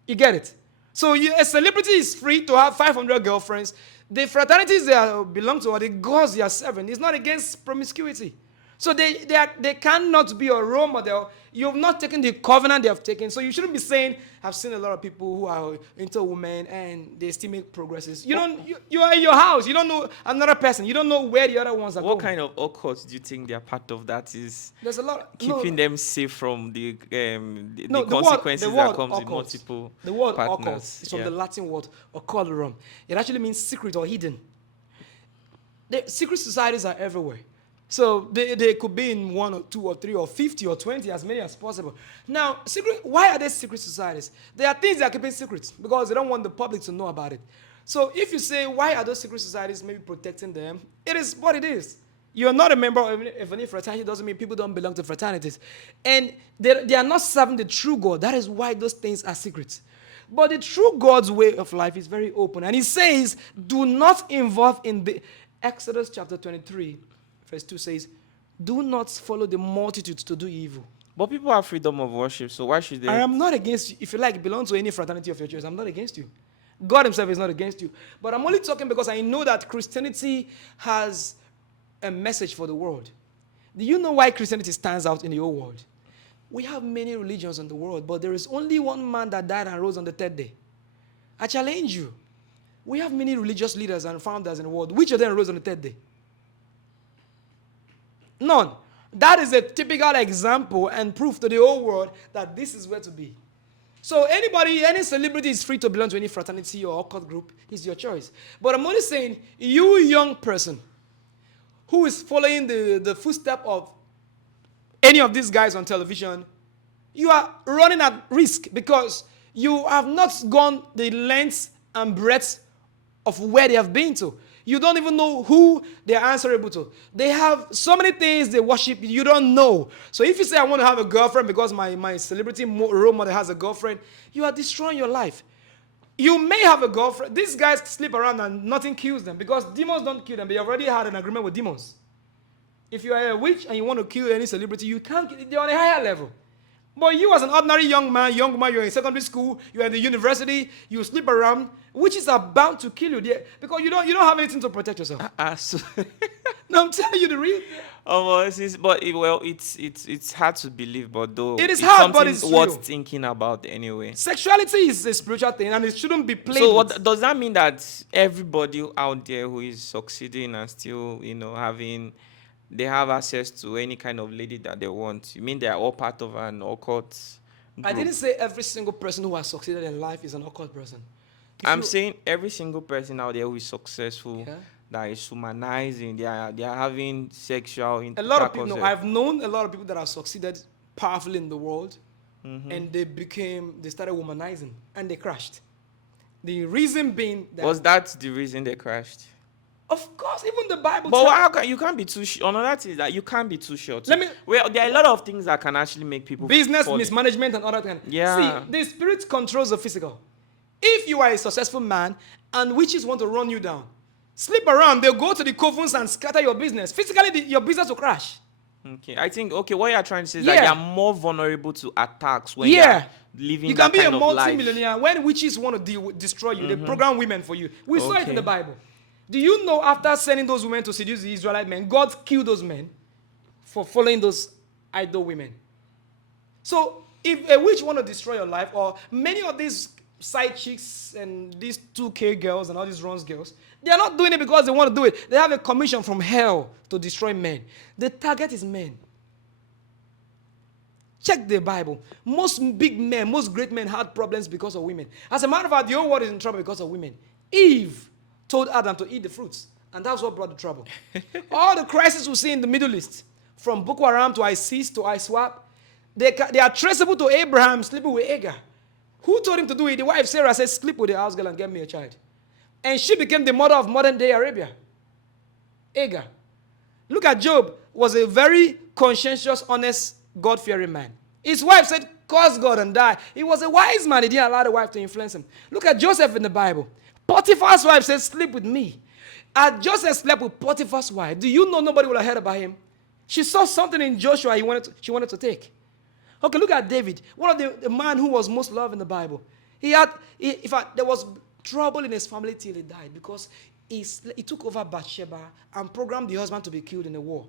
You get it? So a celebrity is free to have 500 girlfriends. The fraternities they belong to, or the gods they are serving, is not against promiscuity. So they cannot be a role model. You've not taken the covenant they have taken. So you shouldn't be saying, I've seen a lot of people who are into women and they still make progresses. You are in your house. You don't know another person. You don't know where the other ones are What going. kind of occult do you think they are part of that is There's a lot. keeping them safe from the No, consequences that comes with occult. multiple The word partners? occult is from Yeah. the Latin word occultum. It actually means secret or hidden. The secret societies are everywhere. So they could be in 1 or 2 or 3 or 50 or 20, as many as possible. Now, why are they secret societies? There are things they are keeping secret because they don't want the public to know about it. So if you say, why are those secret societies maybe protecting them? It is what it is. You're not a member of any fraternity doesn't mean people don't belong to fraternities. And they are not serving the true God. That is why those things are secret. But the true God's way of life is very open. And he says, do not involve in the... Exodus chapter 23, verse 2 says, do not follow the multitudes to do evil. But people have freedom of worship, so why should they? I am not against you. If you like, belong to any fraternity of your choice, I'm not against you. God himself is not against you. But I'm only talking because I know that Christianity has a message for the world. Do you know why Christianity stands out in the whole world? We have many religions in the world, but there is only one man that died and rose on the third day. I challenge you. We have many religious leaders and founders in the world. Which of them rose on the third day? None. That is a typical example and proof to the whole world that this is where to be. So anybody, any celebrity is free to belong to any fraternity or occult group. It's your choice. But I'm only saying, you young person who is following the footstep of any of these guys on television, you are running at risk because you have not gone the length and breadth of where they have been to. You don't even know who they are answerable to. They have so many things they worship you don't know. So if you say, I want to have a girlfriend because my celebrity role model has a girlfriend, you are destroying your life. You may have a girlfriend. These guys sleep around and nothing kills them because demons don't kill them. They already had an agreement with demons. If you are a witch and you want to kill any celebrity, you can't. They're on a higher level. But you as an ordinary young man, you're in secondary school, you're in the university, you sleep around, witches are bound to kill you because you don't have anything to protect yourself. No, I'm telling you the real. Oh, it's hard to believe, but though It is it's hard, something but it's worth real. thinking about anyway. Sexuality is a spiritual thing and it shouldn't be played So with. what does that mean that everybody out there who is succeeding and still, they have access to any kind of lady that they want? You mean they are all part of an occult group? I didn't say every single person who has succeeded in life is an occult person. I'm saying every single person out there who is successful, Yeah. that is humanizing, they are having sexual A lot of people intercourse. know. I've known a lot of people that have succeeded powerfully in the world, and they started womanizing, and they crashed. The reason being that, Was that the reason they crashed? of course, even the Bible. But tells- you can't be too sure. Another thing is that you can't be too sure. Let me- Well, there are a lot of things that can actually make people business fall in. mismanagement and other things. Yeah. See, the spirit controls the physical. If you are a successful man and witches want to run you down, sleep around, they'll go to the covens and scatter your business. Physically, your business will crash. Okay, I think what you're trying to say is Yeah. that they are more vulnerable to attacks when Yeah. you're living You can that be a kind of life. multi-millionaire. When witches want to destroy you, they program women for you. We saw it in Okay. the Bible. Do you know after sending those women to seduce the Israelite men, God killed those men for following those idol women? So if a witch want to destroy your life, or many of these side chicks and these 2K girls and all these runs girls, they are not doing it because they want to do it. They have a commission from hell to destroy men. The target is men. Check the Bible. Most big men, most great men had problems because of women. As a matter of fact, the whole world is in trouble because of women. Eve told Adam to eat the fruits, and that's what brought the trouble. All the crises we see in the Middle East, from Boko Haram to ISIS to ISWAP, they are traceable to Abraham sleeping with Hagar. Who told him to do it? The wife Sarah said, sleep with the house girl and get me a child. And she became the mother of modern day Arabia. Hagar. Look at Job, was a very conscientious, honest, God-fearing man. His wife said, curse God and die. He was a wise man. He didn't allow the wife to influence him. Look at Joseph in the Bible. Potiphar's wife said, sleep with me. And Joseph slept with Potiphar's wife. Do you know nobody would have heard about him? She saw something in Joshua she wanted to take. Okay, look at David. One of the man who was most loved in the Bible. In fact, there was trouble in his family till he died because he took over Bathsheba and programmed the husband to be killed in a war.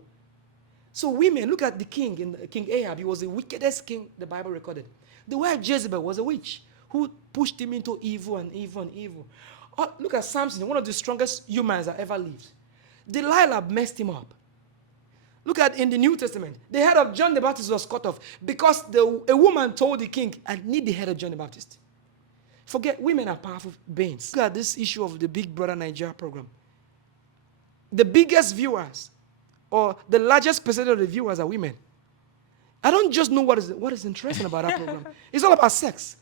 So women, look at the king, King Ahab. He was the wickedest king the Bible recorded. The wife Jezebel was a witch who pushed him into evil and evil and evil. Oh, look at Samson, one of the strongest humans that ever lived. Delilah messed him up. Look at in the New Testament, the head of John the Baptist was cut off because a woman told the king, I need the head of John the Baptist. Forget, women are powerful beings. Look at this issue of the Big Brother Nigeria program. The biggest viewers or the largest percentage of the viewers are women. I don't just know what is interesting about that program. It's all about sex.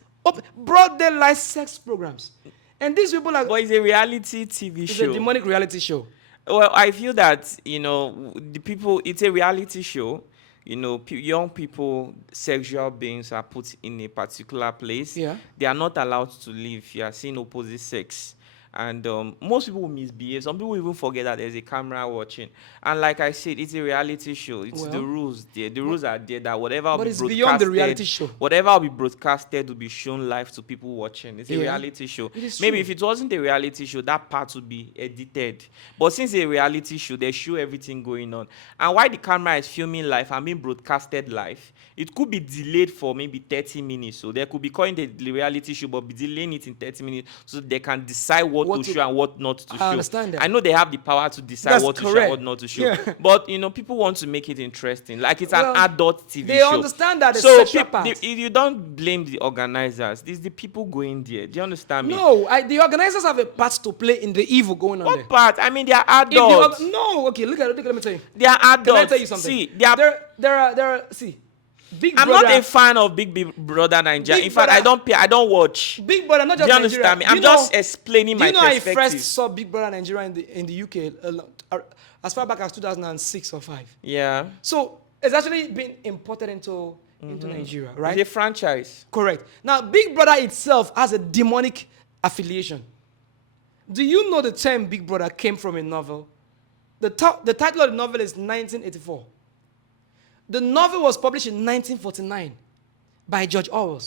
Broad daylight sex programs. And these people are... But it's a reality TV It's show. a demonic reality show. Well, I feel that, you know, the people, it's a reality show. You know, young people, sexual beings are put in a particular place. Yeah. They are not allowed to live. You are seeing opposite sex. And most people will misbehave. Some people even forget that there's a camera watching. And like I said, it's a reality show. It's the Well, rules there. The rules are there that whatever will but be it's broadcasted, beyond the reality show. whatever will be broadcasted will be shown live to people watching. It's a Yeah. reality show. It is Maybe true. if it wasn't a reality show, that part would be edited. But since it's a reality show, they show everything going on. And while the camera is filming live and being broadcasted live, it could be delayed for maybe 30 minutes. So they could be calling the reality show, but be delaying it in 30 minutes so they can decide what to show and what not to show. I understand that. I know they have the power to decide That's what to show correct. and what not to show. Yeah. But, you know, people want to make it interesting. Like it's Well, an adult TV they show. understand that the so sexual part. you don't blame the organizers. It's the people going there. Do you understand me? No, the organizers have a part to play in the evil going on there. What part? I mean, they are If the adults. no, okay, look at it. Let me tell you. They are adults. Can I tell you something? See, they are. There are. See, Big I'm Brother. not a fan of Big Brother Nigeria. Big In fact, Brother- I don't pay. I don't watch. Big Brother, not Do just you understand Nigeria. me? Do I'm you just know- explaining Do my you know I perspective. first saw Big Brother Nigeria in the UK as far back as 2006 or 5? Yeah. So it's actually been imported into Nigeria, right? It's a franchise. Correct. Now, Big Brother itself has a demonic affiliation. Do you know the term Big Brother came from a novel? The title of the novel is 1984. The novel was published in 1949 by George Orwell.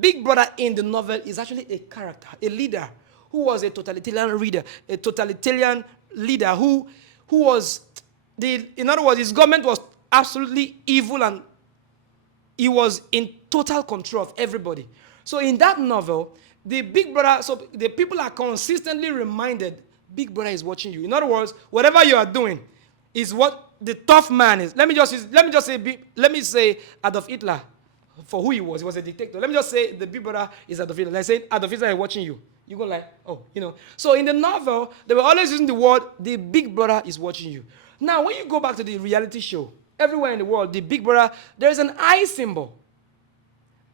Big Brother in the novel is actually a character, a leader who was a totalitarian leader who was in other words, his government was absolutely evil and he was in total control of everybody. So in that novel, the Big Brother, so the people are consistently reminded, Big Brother is watching you. In other words, whatever you are doing is what the tough man is. Let me say Adolf Hitler, for who he was a dictator. Let me just say the Big Brother is Adolf Hitler. Let's say Adolf Hitler is watching you. You go like, oh, you know. So in the novel, they were always using the word, the Big Brother is watching you. Now, when you go back to the reality show, everywhere in the world, the Big Brother, there is an eye symbol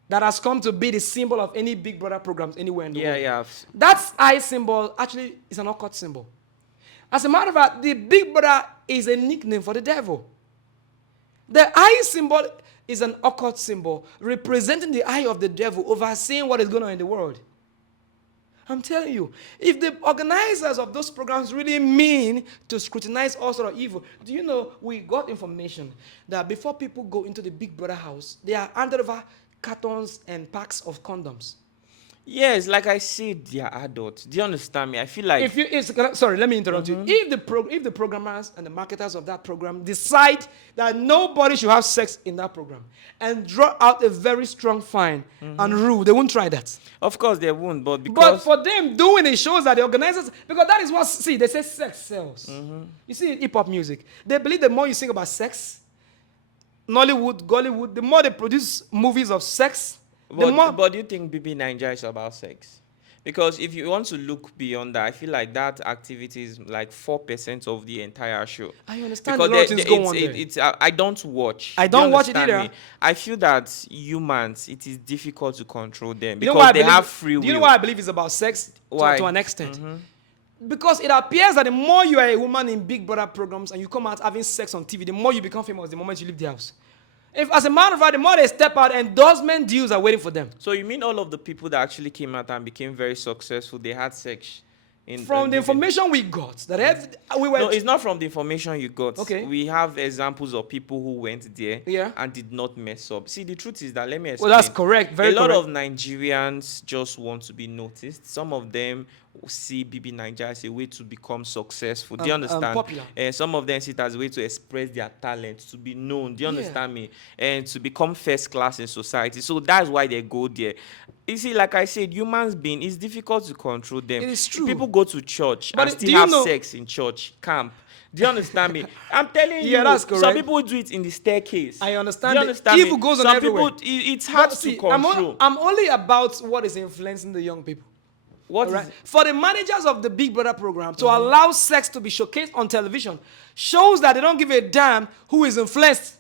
that has come to be the symbol of any Big Brother programs anywhere in the world. Yeah. That eye symbol actually is an occult symbol. As a matter of fact, the Big Brother is a nickname for the devil. The eye symbol is an occult symbol representing the eye of the devil overseeing what is going on in the world. I'm telling you, if the organizers of those programs really mean to scrutinize all sort of evil, do you know we got information that before people go into the Big Brother house, they are handed over cartons and packs of condoms. Yes, like I said, they are adults. Do you understand me? I feel like Sorry, let me interrupt you. If the programmers and the marketers of that program decide that nobody should have sex in that program and draw out a very strong fine and rule, they won't try that. of course they won't, but But because for them doing it shows that the organizers, because that is what, see, they say sex sells. You see in hip-hop music, they believe the more you sing about sex, Nollywood, Gollywood, the more they produce movies of sex, the more... but do you think BB Nigeria is about sex? Because if you want to look beyond that, I feel like that activity is like 4% of the entire show. I understand Because a lot of things go on there. I don't watch. I Do you don't watch it understand either. me? I feel that humans, it is difficult to control them You know because why I they believe- have free will. Do you know why I believe it's about sex Why? to an extent? Because it appears that the more you are a woman in Big Brother programs and you come out having sex on TV, the more you become famous the moment you leave the house. If, as a matter of fact, the more they step out, endorsement deals are waiting for them. So you mean all of the people that actually came out and became very successful, they had sex? From the information we got, that we were... No, it's not from the information you got. Okay. We have examples of people who went there Yeah. and did not mess up. See, the truth is that, let me explain. Well, that's correct. Very A lot correct. of Nigerians just want to be noticed. Some of them see BB Nigeria as a way to become successful. Do you understand? popular. And some of them see it as a way to express their talent, to be known. Do you understand me? And to become first class in society. So that's why they go there. You see, like I said, humans being, it's difficult to control them. It is true. People go to church But and do still you have know- sex in church, camp. Do you understand me? I'm telling you, Yeah, that's some correct. people do it in the staircase. I understand. Do you The understand evil me? goes on some everywhere. people, it's hard But see, to control. I'm only about what is influencing the young people. What all is right? it? For the managers of the Big Brother program to allow sex to be showcased on television shows that they don't give a damn who is influenced.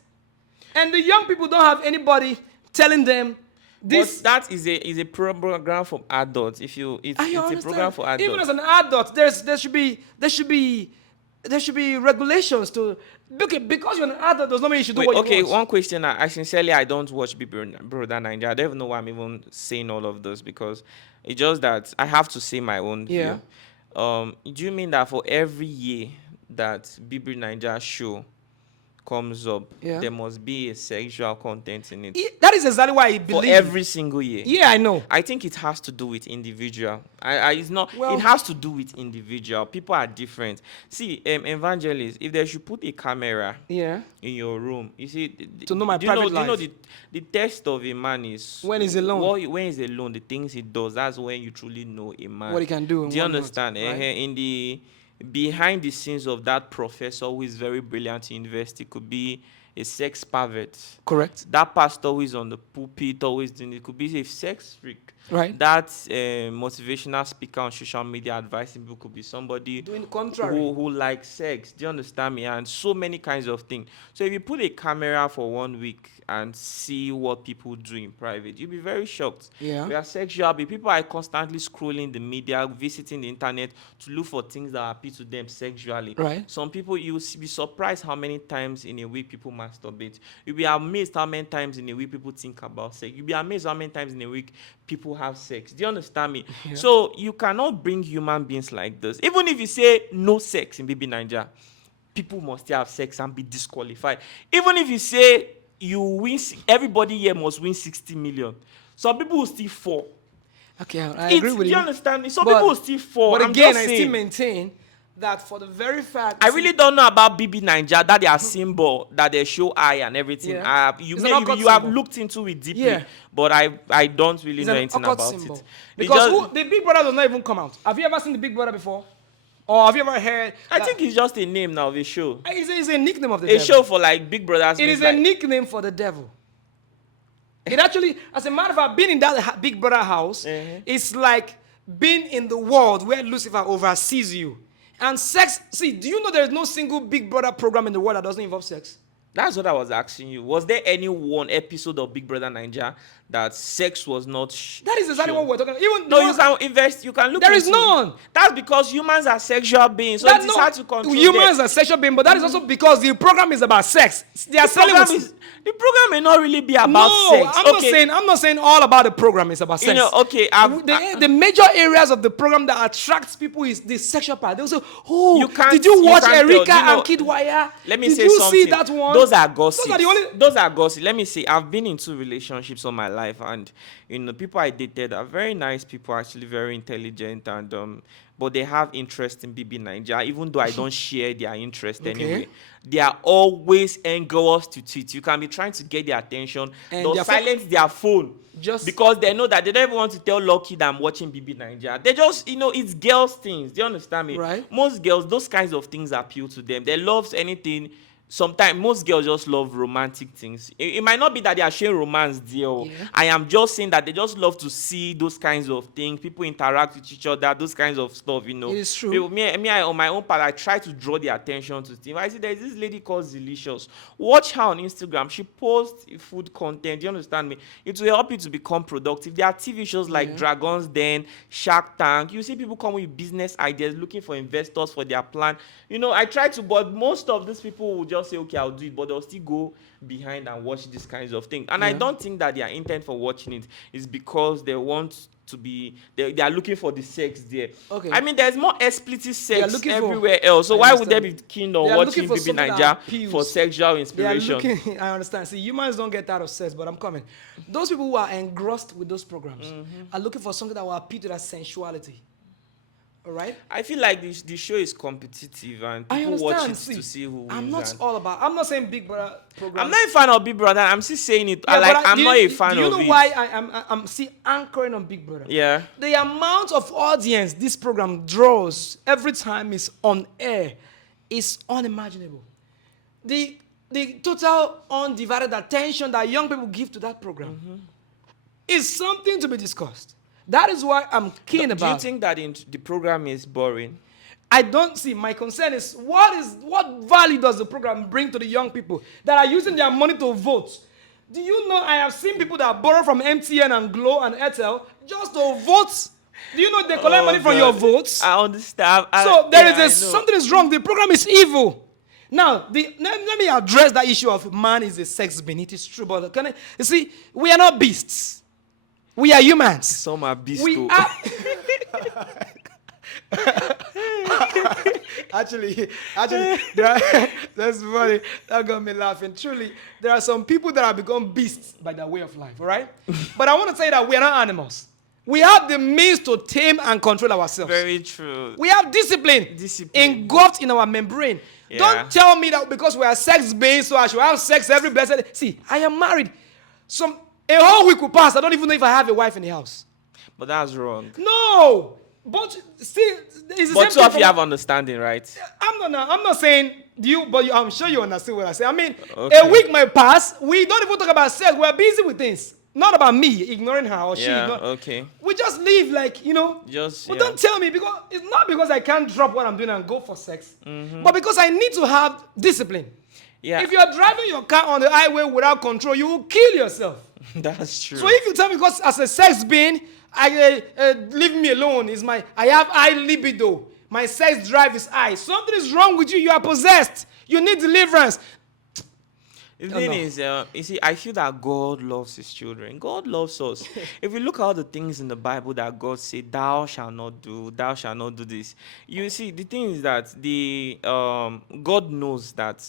And the young people don't have anybody telling them this. But that is a program for adults. If you I it's a program understand. for Even as adults. an adult, there should be regulations to. Okay, because you're an adult does not mean you should do Wait, what okay, you want. one question. I sincerely I don't watch Big Brother Nigeria. I don't even know why I'm even saying all of this because it's just that I have to say my own Yeah. view. Do you mean that for every year that Big Brother Nigeria show comes up, Yeah. there must be a sexual content in it That is exactly why I for believe. every single year? Yeah, I know. I think it has to do with individual. It's not. Well- It has to do with individual. People are different. See, evangelists, if they should put a camera Yeah. in your room, you see, To know my do you know, private do you know life. the test of a man is When he's alone. when he's alone, the things he does. That's when you truly know a man. What he can do and Do you what not, understand? right? In the behind the scenes of that professor who is very brilliant in university could be a sex pervert. Correct. That pastor who is on the pulpit always doing it could be a sex freak. Right. That motivational speaker on social media advising people could be somebody Doing the contrary. who likes sex. Do you understand me? And so many kinds of things. So if you put a camera for 1 week and see what people do in private, you'll be very shocked. Yeah. We are sexual, but people are constantly scrolling the media, visiting the internet to look for things that appeal to them sexually. Right. Some people, you'll be surprised how many times in a week people masturbate. You'll be amazed how many times in a week people think about sex. You'll be amazed how many times in a week people have sex. Do you understand me? Yeah. So you cannot bring human beings like this. Even if you say no sex in Baby Nigeria, people must still have sex and be disqualified. Even if you say you win, everybody here must win 60 million. Some people will still fall. Okay, I agree with Do you. you understand me? Some But- people will still fall. But I'm again, just I still saying. maintain that for the very fact I really don't know about BB Nigeria, that their symbol, that they show eye and everything. Yeah. You It's an occult you have symbol. looked into it deeply, Yeah. but I don't really it's know an anything occult about symbol. it. Because the Big Brother does not even come out. Have you ever seen the Big Brother before? Or have you ever heard? I that- think it's just a name now of a show. it's a nickname of the A devil. show for like Big Brothers. It means is like, a nickname for the devil. It actually, as a matter of fact, being in that Big Brother house, it's like being in the world where Lucifer oversees you. And sex, see, do you know there is no single Big Brother program in the world that doesn't involve sex? That's what I was asking you. Was there any one episode of Big Brother Nigeria that sex was not? That is exactly shown? what we're talking about. Even No, the you ones- can invest. You can look. There is into it. none. That's because humans are sexual beings, so that it is hard to control. humans them. are sexual beings, but that is also because the program is about sex. They are selling The program may not really be about no, sex. I'm not saying all about the program is about sex. You know, okay, the major areas of the program that attracts people is the sexual part. They will say, "Oh, You can't- did you you watch can't tell. Erika Do you know- and Kid Wire? Let me did say you something. see that one? Those are gossip. Those are the only. Those are gossip. Let me say, I've been in 2 relationships all my life, and people I dated are very nice people, actually very intelligent, and but they have interest in BB Nigeria, even though I don't share their interest anyway. They are always engrossed to it. You can be trying to get their attention, And they'll their silence their phone. Just- because they know that they don't even want to tell Lucky that I'm watching BB Nigeria. They just, it's girls' things. Do you understand me? Right. Most girls, those kinds of things appeal to them. They love anything. Sometimes most girls just love romantic things. It might not be that they are showing romance there. Yeah. I am just saying that they just love to see those kinds of things. People interact with each other, those kinds of stuff, It is true. I, on my own part, I try to draw the attention to things. I see there's this lady called Delicious. Watch her on Instagram. She posts food content. Do you understand me? It will help you to become productive. There are TV shows like Dragon's Den, Shark Tank. You see people come with business ideas, looking for investors for their plan. I try to, but most of these people will just say, okay, I'll do it, but they'll still go behind and watch these kinds of things. And I don't think that their intent for watching it is because they want to be, they are looking for the sex there. Okay. I mean, there's more explicit sex looking for- everywhere else. So I why would they be understand. keen They on are watching looking for BB something that Nigeria appeals. for sexual They are inspiration? looking. I understand. See, humans don't get out of sex, but I'm coming. Those people who are engrossed with those programs are looking for something that will appeal to that sensuality. All right. I feel like the show is competitive and I people understand. watch it to see who wins. I'm not and- all about. I'm not saying Big Brother program. I'm not a fan of Big Brother. I'm still saying it. Yeah, but I'm do not you- a fan Do you of know it. why I'm still anchoring on Big Brother? Yeah. The amount of audience this program draws every time it's on air is unimaginable. The total undivided attention that young people give to that program is something to be discussed. That is why I'm keen Do you about. think that the program is boring? I don't see. My concern is what value does the program bring to the young people that are using their money to vote? Do you know I have seen people that borrow from MTN and Glow and Airtel just to vote? Do you know they collect money from your God. votes? I understand. So there yeah, is something is wrong. The program is evil. Now, let me address that issue of man is a sex being. It is true, but you see, we are not beasts. We are humans. Some are beasts. We too. are. actually, that's funny. That got me laughing. Truly, there are some people that have become beasts by their way of life. All right, but I want to say that we are not animals. We have the means to tame and control ourselves. Very true. We have discipline, engulfed in our membrane. Yeah. Don't tell me that because we are sex beings, so I should have sex every blessed. See, I am married. A whole week will pass. I don't even know if I have a wife in the house. But that's wrong. No, but see, it's the But same two of thing you from- have understanding, right? I'm not saying you, but I'm sure you understand what I say. I mean, Okay. a week might pass. We don't even talk about sex. We're busy with things. Not about me ignoring her or she. Yeah. Ignore- Okay. We just live like, Just. But yeah. don't tell me because it's not because I can't drop what I'm doing and go for sex, Mm-hmm. but because I need to have discipline. Yeah. If you're driving your car on the highway without control, you will kill yourself. That's true. So if you tell me because as a sex being, leave me alone. I have high libido. My sex drive is high. Something is wrong with you. You are possessed. You need deliverance. The Oh, thing no. is, you see, I feel that God loves His children. God loves us. If you look at all the things in the Bible that God said, "Thou shalt not do," "Thou shalt not do this," you see, the thing is that God knows that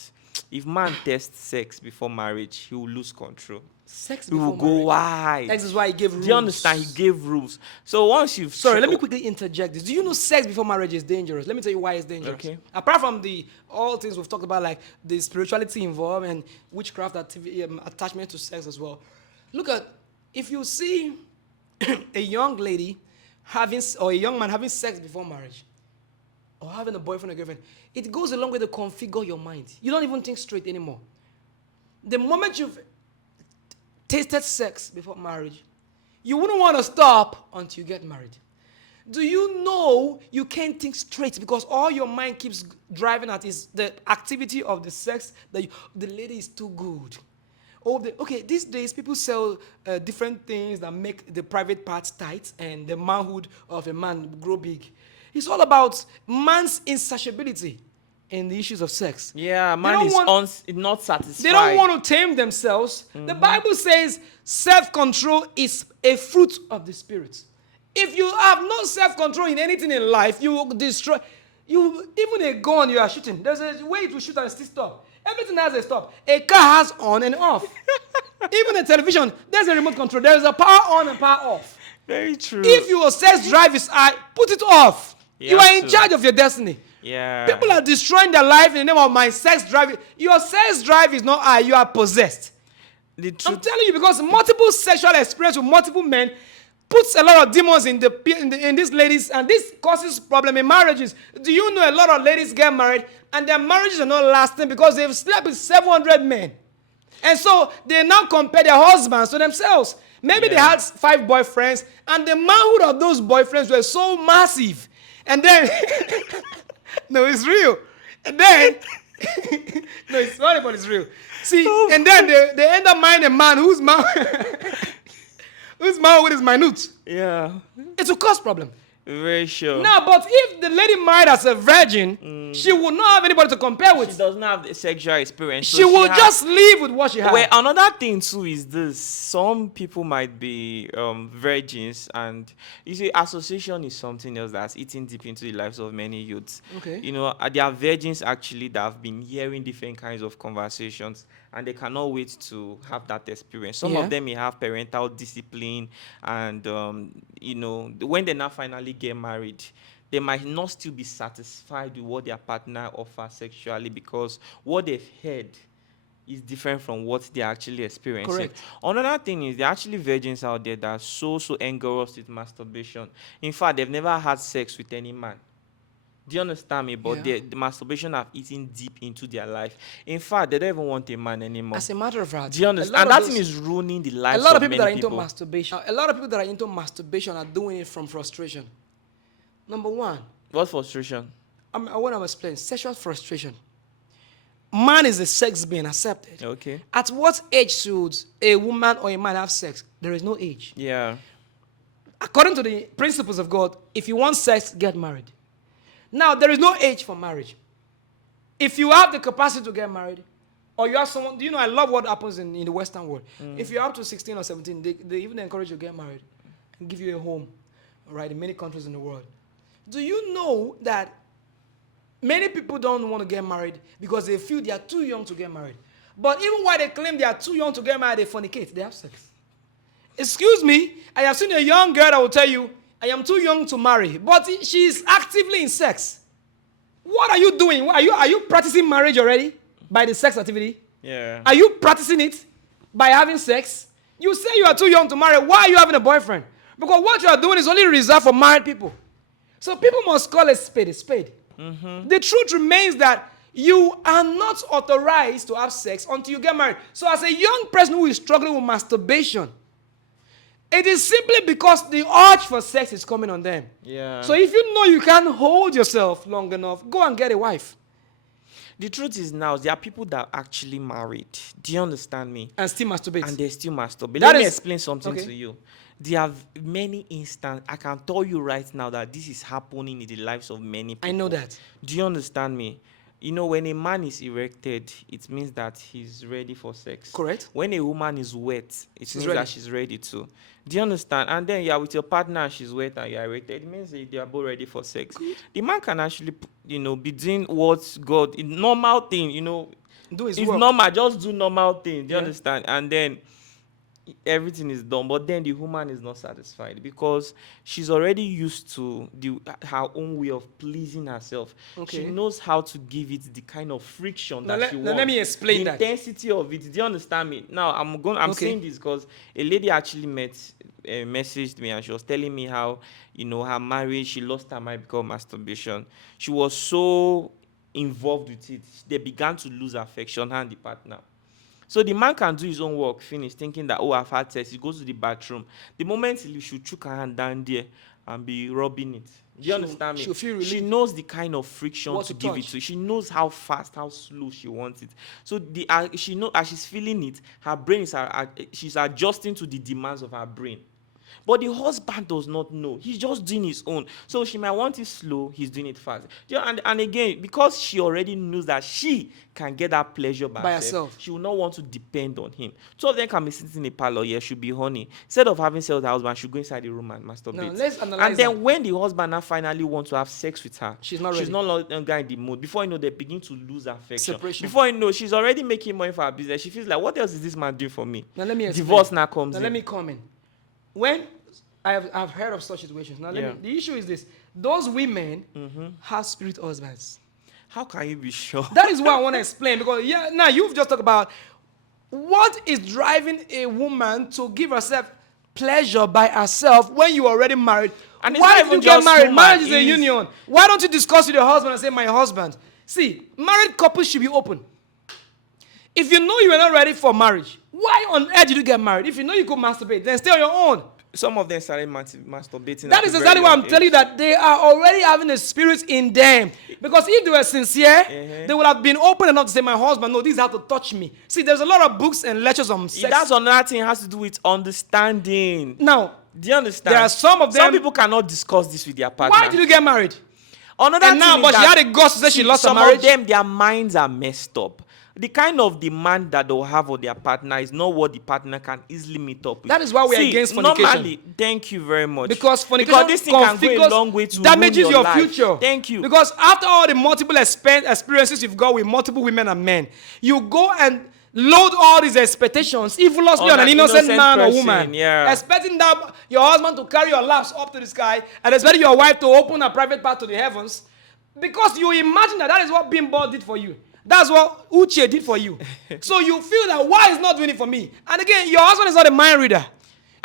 if man tests sex before marriage, he will lose control. Sex He will before go marriage. wide. That is why he gave rules. Do you understand? He gave rules. So once you've Sorry, let me quickly interject this. Do you know sex before marriage is dangerous? Let me tell you why it's dangerous. Okay. Apart from all things we've talked about, like the spirituality involved and witchcraft attachment to sex as well. Look at, if you see a young lady or a young man having sex before marriage, or having a boyfriend or girlfriend, it goes a long way to configure your mind. You don't even think straight anymore. The moment you've tasted sex before marriage, you wouldn't want to stop until you get married. Do you know you can't think straight because all your mind keeps driving at is the activity of the sex that the lady is too good. Okay, these days people sell different things that make the private parts tight and the manhood of a man grow big. It's all about man's insatiability in the issues of sex. Yeah, They man don't is want- not satisfied. They don't want to tame themselves. The Bible says self-control is a fruit of the Spirit. If you have no self-control in anything in life, you will destroy. Even a gun you are shooting, there's a way to shoot and still stop. Everything has a stop. A car has on and off. Even a television, there's a remote control. There's a power on and power off. Very true. If your sex drive is high, put it off. You have are in to. charge of your destiny. Yeah. People are destroying their life in the name of my sex drive. Your sex drive is not high, you are possessed. The I'm truth. telling you because multiple sexual experience with multiple men puts a lot of demons in these ladies, and this causes problem in marriages. Do you know a lot of ladies get married and their marriages are not lasting because they've slept with 700 men, and so they now compare their husbands to themselves. Maybe they Yeah. had 5 boyfriends, and the manhood of those boyfriends were so massive, and then no, it's real, and then no, it's funny, but it's real. See, and then they end up marrying a man whose manhood is minute. Yeah. It will cause problem. Very sure. Now, but if the lady married as a virgin, she will not have anybody to compare She with. doesn't have the sexual experience. so She will has- just live with what she has. Well, another thing too is this: some people might be virgins, and you see, association is something else that's eating deep into the lives of many youths. Okay. You know, there are virgins actually that have been hearing different kinds of conversations, and they cannot wait to have that experience. Some Yeah. of them may have parental discipline, and you know, when they now finally get married, they might not still be satisfied with what their partner offers sexually because what they've heard is different from what they're actually experiencing. Correct. Another thing is there are actually virgins out there that are so engrossed with masturbation. In fact, they've never had sex with any man. Do you understand me? But Yeah. the masturbation have eaten deep into their life. In fact, they don't even want a man anymore. As a matter of fact, Do you a understand? lot And of that thing those, is ruining the a lives lot of of people that are many into people. masturbation, a lot of people that are into masturbation are doing it from frustration. Number one, What frustration? I want to explain sexual frustration. Man is a sex being accepted. Okay. At what age should a woman or a man have sex? There is no age. Yeah. According to the principles of God, if you want sex, get married. Now, there is no age for marriage. If you have the capacity to get married, or you have someone, do you know, I love what happens in the Western world. If you're up to 16 or 17, they even encourage you to get married and give you a home, right, in many countries in the world. Do you know that many people don't want to get married because they feel they are too young to get married? But even while they claim they are too young to get married, they fornicate, they have sex. Excuse me, I have seen a young girl that will tell you, I am too young to marry, but she is actively in sex. What are you doing? Are you practicing marriage already by the sex activity? Yeah. Are you practicing it by having sex? You say you are too young to marry. Why are you having a boyfriend? Because what you are doing is only reserved for married people. So people must call a spade a spade. The truth remains that you are not authorized to have sex until you get married. So as a young person who is struggling with masturbation, it is simply because the urge for sex is coming on them. Yeah. So if you know you can't hold yourself long enough, go and get a wife The truth is now there are people that are actually married. Do you understand me? and still masturbate. And they still masturbate. That Let me is- explain something okay. to you. There are many instances. I can tell you right now that this is happening in the lives of many people. I know that. Do you understand me? You know, when a man is erected, it means that he's ready for sex. Correct. When a woman is wet, it She's means ready. that she's ready to. Do you understand? And then you're with your partner and she's wet and you're erected. It means that they are both ready for sex. The man can actually, be doing what God, a normal thing, Do his it's work. normal. Just do normal things. Do you Yeah. understand? And then everything is done, but then the woman is not satisfied because she's already used to her own way of pleasing herself. Okay. She knows how to give it the kind of friction Now that let- she now wants. let me explain the that. intensity of it. Do you understand me? Now I'm Okay. saying this because a lady actually messaged me and she was telling me how her marriage, she lost her marriage because of masturbation. She was so involved with it, they began to lose affection, her and the partner. So the man can do his own work, finish, thinking that, I've had sex. He goes to the bathroom. The moment he leaves, she'll chook her hand down there and be rubbing it. Do you She'll- understand me? she'll feel She relief. knows the kind of friction What to to give it touch. to. She knows how fast, how slow she wants it. So she knows as she's feeling it, her brain is she's adjusting to the demands of her brain. But the husband does not know. He's just doing his own. So she might want it slow, he's doing it fast. And again, because she already knows that she can get that pleasure by herself, she will not want to depend on him. Two of them can be sitting in a parlor, yeah, she'll be horny. Instead of having sex with her husband, she'll go inside the room and masturbate. Now, let's analyze And then that. when the husband now finally wants to have sex with her, She's not ready. no longer in the mood. Before you know, they begin to lose affection. Separation. Before you know, she's already making money for her business. She feels like, what else is this man doing for me? Now let me explain. Divorce now comes Now in. let me come in. When I've heard of such situations. Now Yeah. the issue is this: those women have spirit husbands. How can you be sure? That is what I want to explain, because now you've just talked about what is driving a woman to give herself pleasure by herself when you are already married. And it's Why not did even you get just married? woman, Marriage is a it's- union. Why don't you discuss with your husband and say, my husband? See, married couples should be open. If you know you are not ready for marriage, why on earth did you get married? If you know you could masturbate, then stay on your own. Some of them started masturbating. That at is a exactly very why I'm young telling you age. that they are already having a spirit in them. Because if they were sincere, they would have been open enough to say, my husband, no, this is how to touch me. See, there's a lot of books and lectures on sex. That's another thing. It has to do with understanding. Now, Do you understand? there are some of Some them- people cannot discuss this with their partner. why did you get married? Another And now, thing but is she that- had a guts to say she see, lost her some marriage? of them, their minds are messed up. The kind of demand that they'll have on their partner is not what the partner can easily meet up with. That is why we are See, against fornication. Normally, thank you very much. Because fornication this thing can go a long way to damages ruin your life. future. Thank you. Because after all the multiple experiences you've got with multiple women and men, you go and load all these expectations eviliously on an innocent man or person, woman. yeah. Expecting that your husband to carry your laps up to the sky and expecting your wife to open a private path to the heavens. Because you imagine that is what Bimbo did for you. That's what Uche did for you. So you feel that, why is not doing it for me? And again, your husband is not a mind reader.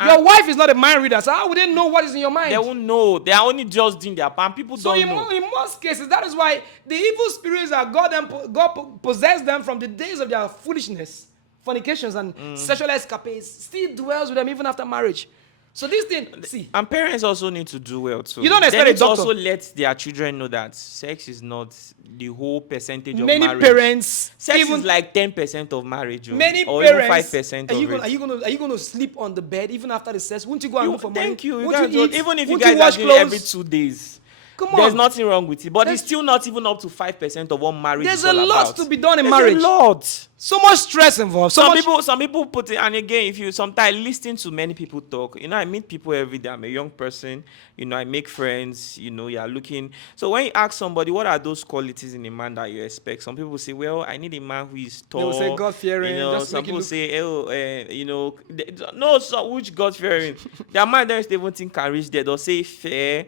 Your wife is not a mind reader, so how would they know what is in your mind? They won't know. They are only just doing their part. People So don't in, know. in most cases, that is why the evil spirits that God possessed them from the days of their foolishness, fornications, and sexual escapades still dwells with them even after marriage. So this thing, see, And parents also need to do well too. You don't They expect a need to doctor. also let their children know that sex is not the whole percentage of many marriage. parents, Sex even is like 10% of marriage, many or even parents, 5% are of you it. gonna, are you gonna sleep on the bed even after the sex? Won't you go and look for money? Thank you. You Won't guys you don't- eat? even if you Won't guys are wash doing it every clothes? 2 days, Come there's on. nothing wrong with it. But There's- it's still not even up to 5% of what marriage There's is a all lot about. to be done in There's marriage. a lot. So much stress involved. So much. Some people put it, and again, if you sometimes listen to many people talk, I meet people every day. I'm a young person, I make friends, you're looking. So when you ask somebody, what are those qualities in a man that you expect? Some people say, well, I need a man who is tall. They will say God-fearing, just some make it people look- say, no, so which God fearing? Their man don't even think can reach there. They'll say fair.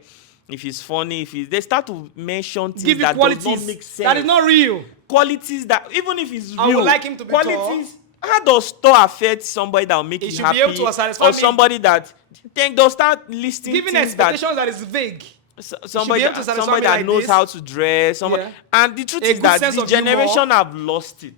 If he's funny, they start to mention things Give you that does qualities not make sense. that is not real. Qualities that even if it's real, I would like him to be qualities. How does tall affect somebody that will make It you should happy, be able to satisfy or me. somebody that then they'll start listing Giving things that expectations that is vague. somebody able to satisfy somebody me that like knows this. how to dress. Somebody, Yeah. and the truth A is good that sense the of humor. generation have lost it.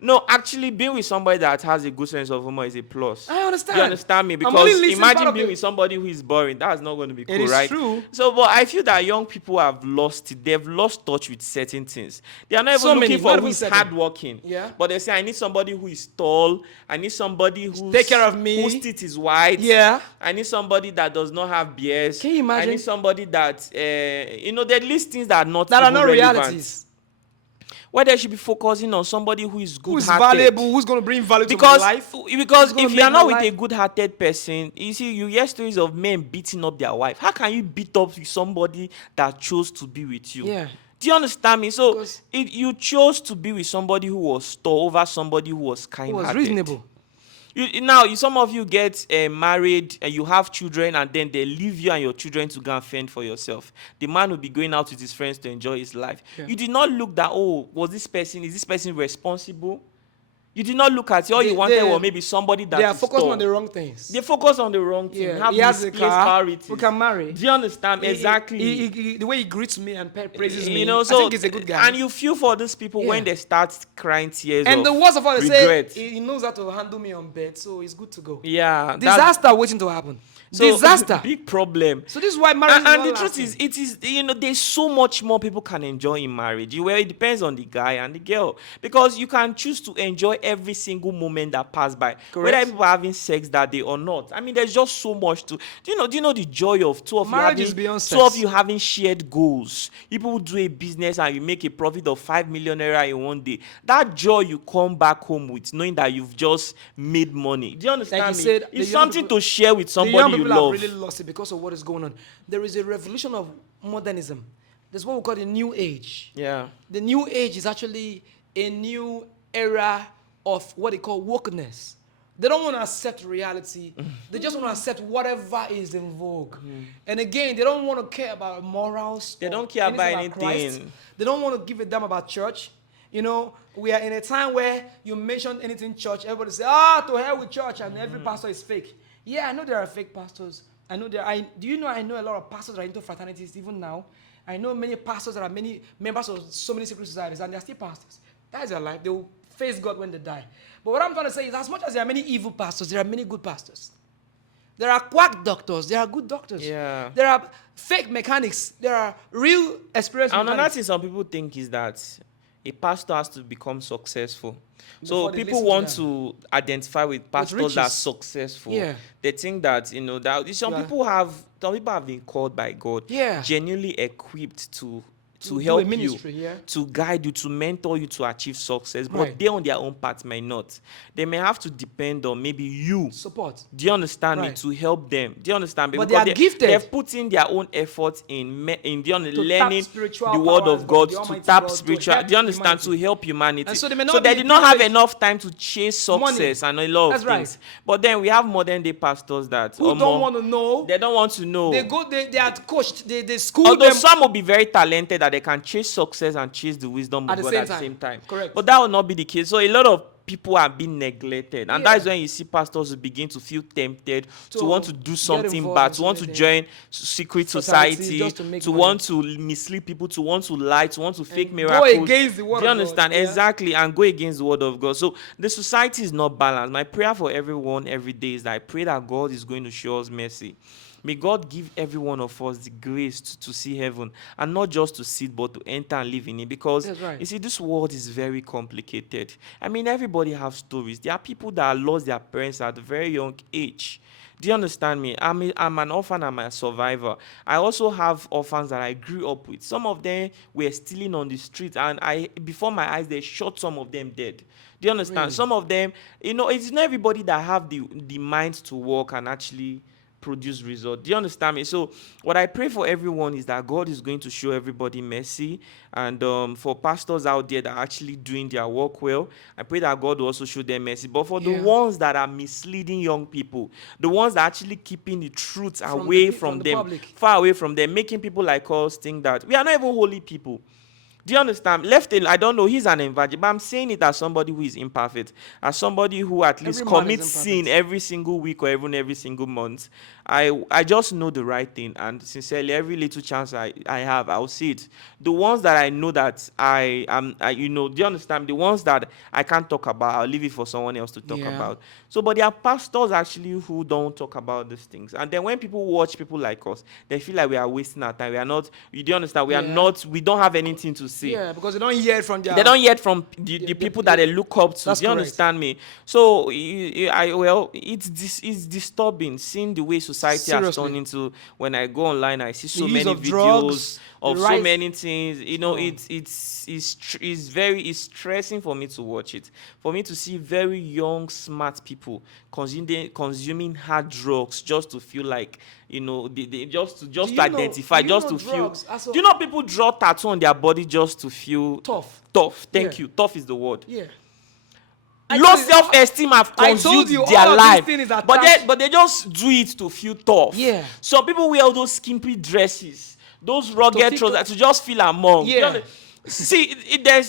No, actually, being with somebody that has a good sense of humor is a plus. I understand. You understand me? I'm only Because listening imagine part of being it. with somebody who is boring. That's not going to be cool, is right? true. So, but I feel that young people have lost it. They've lost touch with certain things. They are not even So many, looking for not who even is certain. hardworking. Yeah. But they say, I need somebody who is tall. I need somebody who Take care of me. whose teeth is white. Yeah. I need somebody that does not have beers. Can you imagine? I need somebody that, they list things that are not That are even not relevant. realities. Where they should be focusing on somebody who is Who's good-hearted. valuable? Who's going to bring value Because, to my life? because Who's gonna if you are make not my with a life- good-hearted person, you see, you hear stories of men beating up their wife. How can you beat up somebody that chose to be with you? Yeah. Do you understand me? So Because- you chose to be with somebody who was tall over somebody who was It kind-hearted. was reasonable. Some of you get married and you have children, and then they leave you and your children to go and fend for yourself. The man will be going out with his friends to enjoy his life. Yeah. You did not look that, is this person responsible? You did not look at all you wanted was maybe somebody that They are is focused tall. on the wrong things. They focus on the wrong thing. Yeah, Have he has a misplaced car. priorities. We can marry. Do you understand? Exactly. The way he greets me and praises me, So I think he's a good guy. And you feel for these people when Yeah. they start crying tears And of the worst of all, they regret. say he knows how to handle me on bed, so he's good to go. Yeah, that's- Disaster waiting to happen. so, Disaster. big problem. So this is why marriage And is the not truth lasting. is, it is there's so much more people can enjoy in marriage. Well, it depends on the guy and the girl, because you can choose to enjoy every single moment that pass by, whether people are having sex that day or not. I mean, there's just so much to. Do you know the joy of two of Marriage you is having beyond two of sex. you having shared goals? People who do a business and you make a profit of 5 million naira in one day. That joy you come back home with, knowing that you've just made money. Do you understand me? said, the It's young something people- to share with The somebody young you people love. have really lost it because of what is going on. There is a revolution of modernism. There's what we call the new age. Yeah. The new age is actually a new era of what they call wokeness. They don't want to accept reality. They just want to accept whatever is in vogue. And again, they don't want to care about morals. They or don't care about anything. Christ. anything. They don't want to give a damn about church. We are in a time where you mention anything church, everybody say, to hell with church, and every pastor is fake. Yeah, I know there are fake pastors. I know do you know I know a lot of pastors that are into fraternities even now. I know many pastors that are many members of so many secret societies, and they're still pastors. That is their life. They will face God when they die. But what I'm trying to say is, as much as there are many evil pastors, there are many good pastors. There are quack doctors. There are good doctors. Yeah. There are fake mechanics. There are real experienced And another mechanics. thing some people think is that a pastor has to become successful. So Before they people listen to want them. to identify with pastors that are riches. successful. Yeah. They think that that some Yeah. people have been called by God, Yeah. genuinely equipped to do a help you, ministry, yeah. to guide you, to mentor you to achieve success. But Right. they on their own part may not. They may have to depend on maybe you. Support. Do you understand me? Right. To help them. Do you understand me? But Because they are gifted. They've put in their own effort in learning spiritual the word powers of of God, the to Almighty tap God, to spiritual. help Do you understand? humanity. To help humanity. And so they may not they be did not have privileged. enough time to chase success and a lot That's of things. right. But then we have modern day pastors that Who don't want to know. They don't want to know. They are coached. They school Although them. some will be very talented that they can chase success and chase the wisdom At of the God same at the time. same time. Correct. But that will not be the case. So a lot of people are being neglected, and Yeah. that is when you see pastors who begin to feel tempted to want to do get something involved bad, in to want to something, join secret fraternity, society, just to make to money. want to mislead people, to want to lie, to want to fake And go miracles. against the word Do you of God. understand? Yeah. Exactly, and go against the word of God. So the society is not balanced. My prayer for everyone every day is that I pray that God is going to show us mercy. May God give every one of us the grace to see heaven, and not just to sit but to enter and live in it. Because That's right. you see, this world is very complicated. I mean, everybody has stories. There are people that lost their parents at a very young age. Do you understand me? I'm an orphan, I'm a survivor. I also have orphans that I grew up with. Some of them were stealing on the street, and before my eyes, they shot some of them dead. Do you understand? Really? Some of them, it's not everybody that have the mind to work and actually produce result. Do you understand me? So what I pray for everyone is that God is going to show everybody mercy, and for pastors out there that are actually doing their work well, I pray that God will also show them mercy. But for the Yeah. ones that are misleading young people, the ones that are actually keeping the truth From away from the them, public. far away from them, making people like us think that we are not even holy people. Do you understand? Left alone, I don't know, he's an evangelist, but I'm saying it as somebody who is imperfect, as somebody who at least Every man is commits sin imperfect. every single week or even every single month. I just know the right thing, and sincerely, every little chance I have, I'll see it. The ones that I know that do you understand? The ones that I can't talk about, I'll leave it for someone else to talk Yeah. about. So, but there are pastors actually who don't talk about these things, and then when people watch people like us, they feel like we are wasting our time. We are not. You do understand? We are Yeah. not. We don't have anything to say. Yeah, because they don't hear it from their. They don't hear it from the people that they look up to. That's Do you correct. understand me? So it's disturbing seeing the way society has Seriously. turned into. When I go online, I see so use many of videos drugs, of the so rise- many things. Oh. It's stressing for me to watch it. For me to see very young, smart people consuming hard drugs just to feel like just to you know- identify, do you just know to drugs feel. are so- Do you know people draw tattoo on their body just to feel Tough. Tough. Thank Yeah. you. Tough is the word. Yeah. Low self-esteem have I told consumed you, their all of these life, things is but attached- they just do it to feel tough. Yeah. Some people wear all those skimpy dresses, those rugged feel trousers to just feel among. Yeah. See,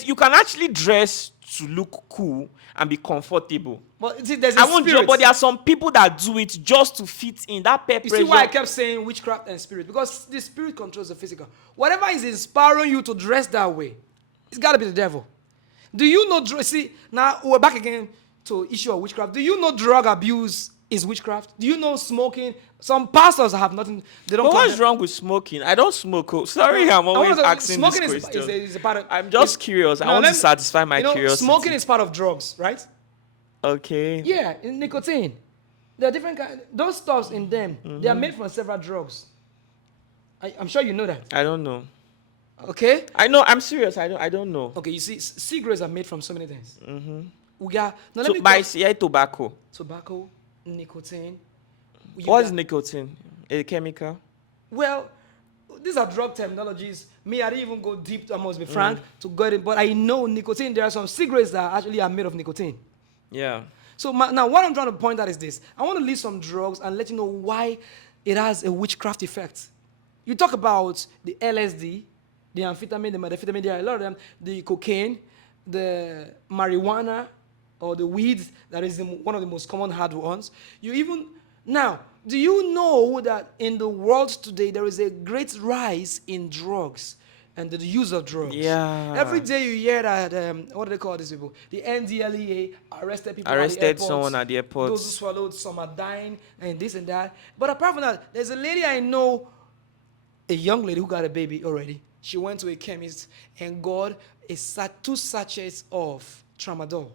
you can actually dress to look cool and be comfortable. But see, there's a I won't spirit. joke, but there are some people that do it just to fit in. That peer You pressure. see why I kept saying witchcraft and spirit? Because the spirit controls the physical. Whatever is inspiring you to dress that way, it's got to be the devil. Do you know? See, now we're back again to issue of witchcraft. Do you know drug abuse is witchcraft? Do you know smoking? Some pastors have nothing. They don't. But what's condemn- wrong with smoking? I don't smoke. Oh, sorry, I'm I always wanna say, asking this smoking question. is a part of. I'm just curious. I want to satisfy my curiosity. Smoking is part of drugs, right? Okay. Yeah, in nicotine. There are different kinds. Those stuffs in them, they are made from several drugs. I'm sure you know that. I don't know. Okay? I know. I'm serious. I don't know. Okay, you see, cigarettes are made from so many things. We got now let So me by go- tobacco. tobacco, nicotine. You What is got- nicotine? A chemical? Well, these are drug terminologies. Me, I didn't even go deep. I must be frank to get it, but I know nicotine. There are some cigarettes that actually are made of nicotine. Yeah. So now, what I'm trying to point out is this: I want to list some drugs and let you know why it has a witchcraft effect. You talk about the LSD, the amphetamine, the methamphetamine. There are a lot of them. The cocaine, the marijuana, or the weed. That is one of the most common hard ones. Now, do you know that in the world today there is a great rise in drugs and the use of drugs? Yeah. Every day you hear that, what do they call these people? The NDLEA arrested people Arrested at the airport. someone at the airport. Those who swallowed, some are dying, and this and that. But apart from that, there's a lady I know, a young lady who got a baby already. She went to a chemist and got two sachets of tramadol.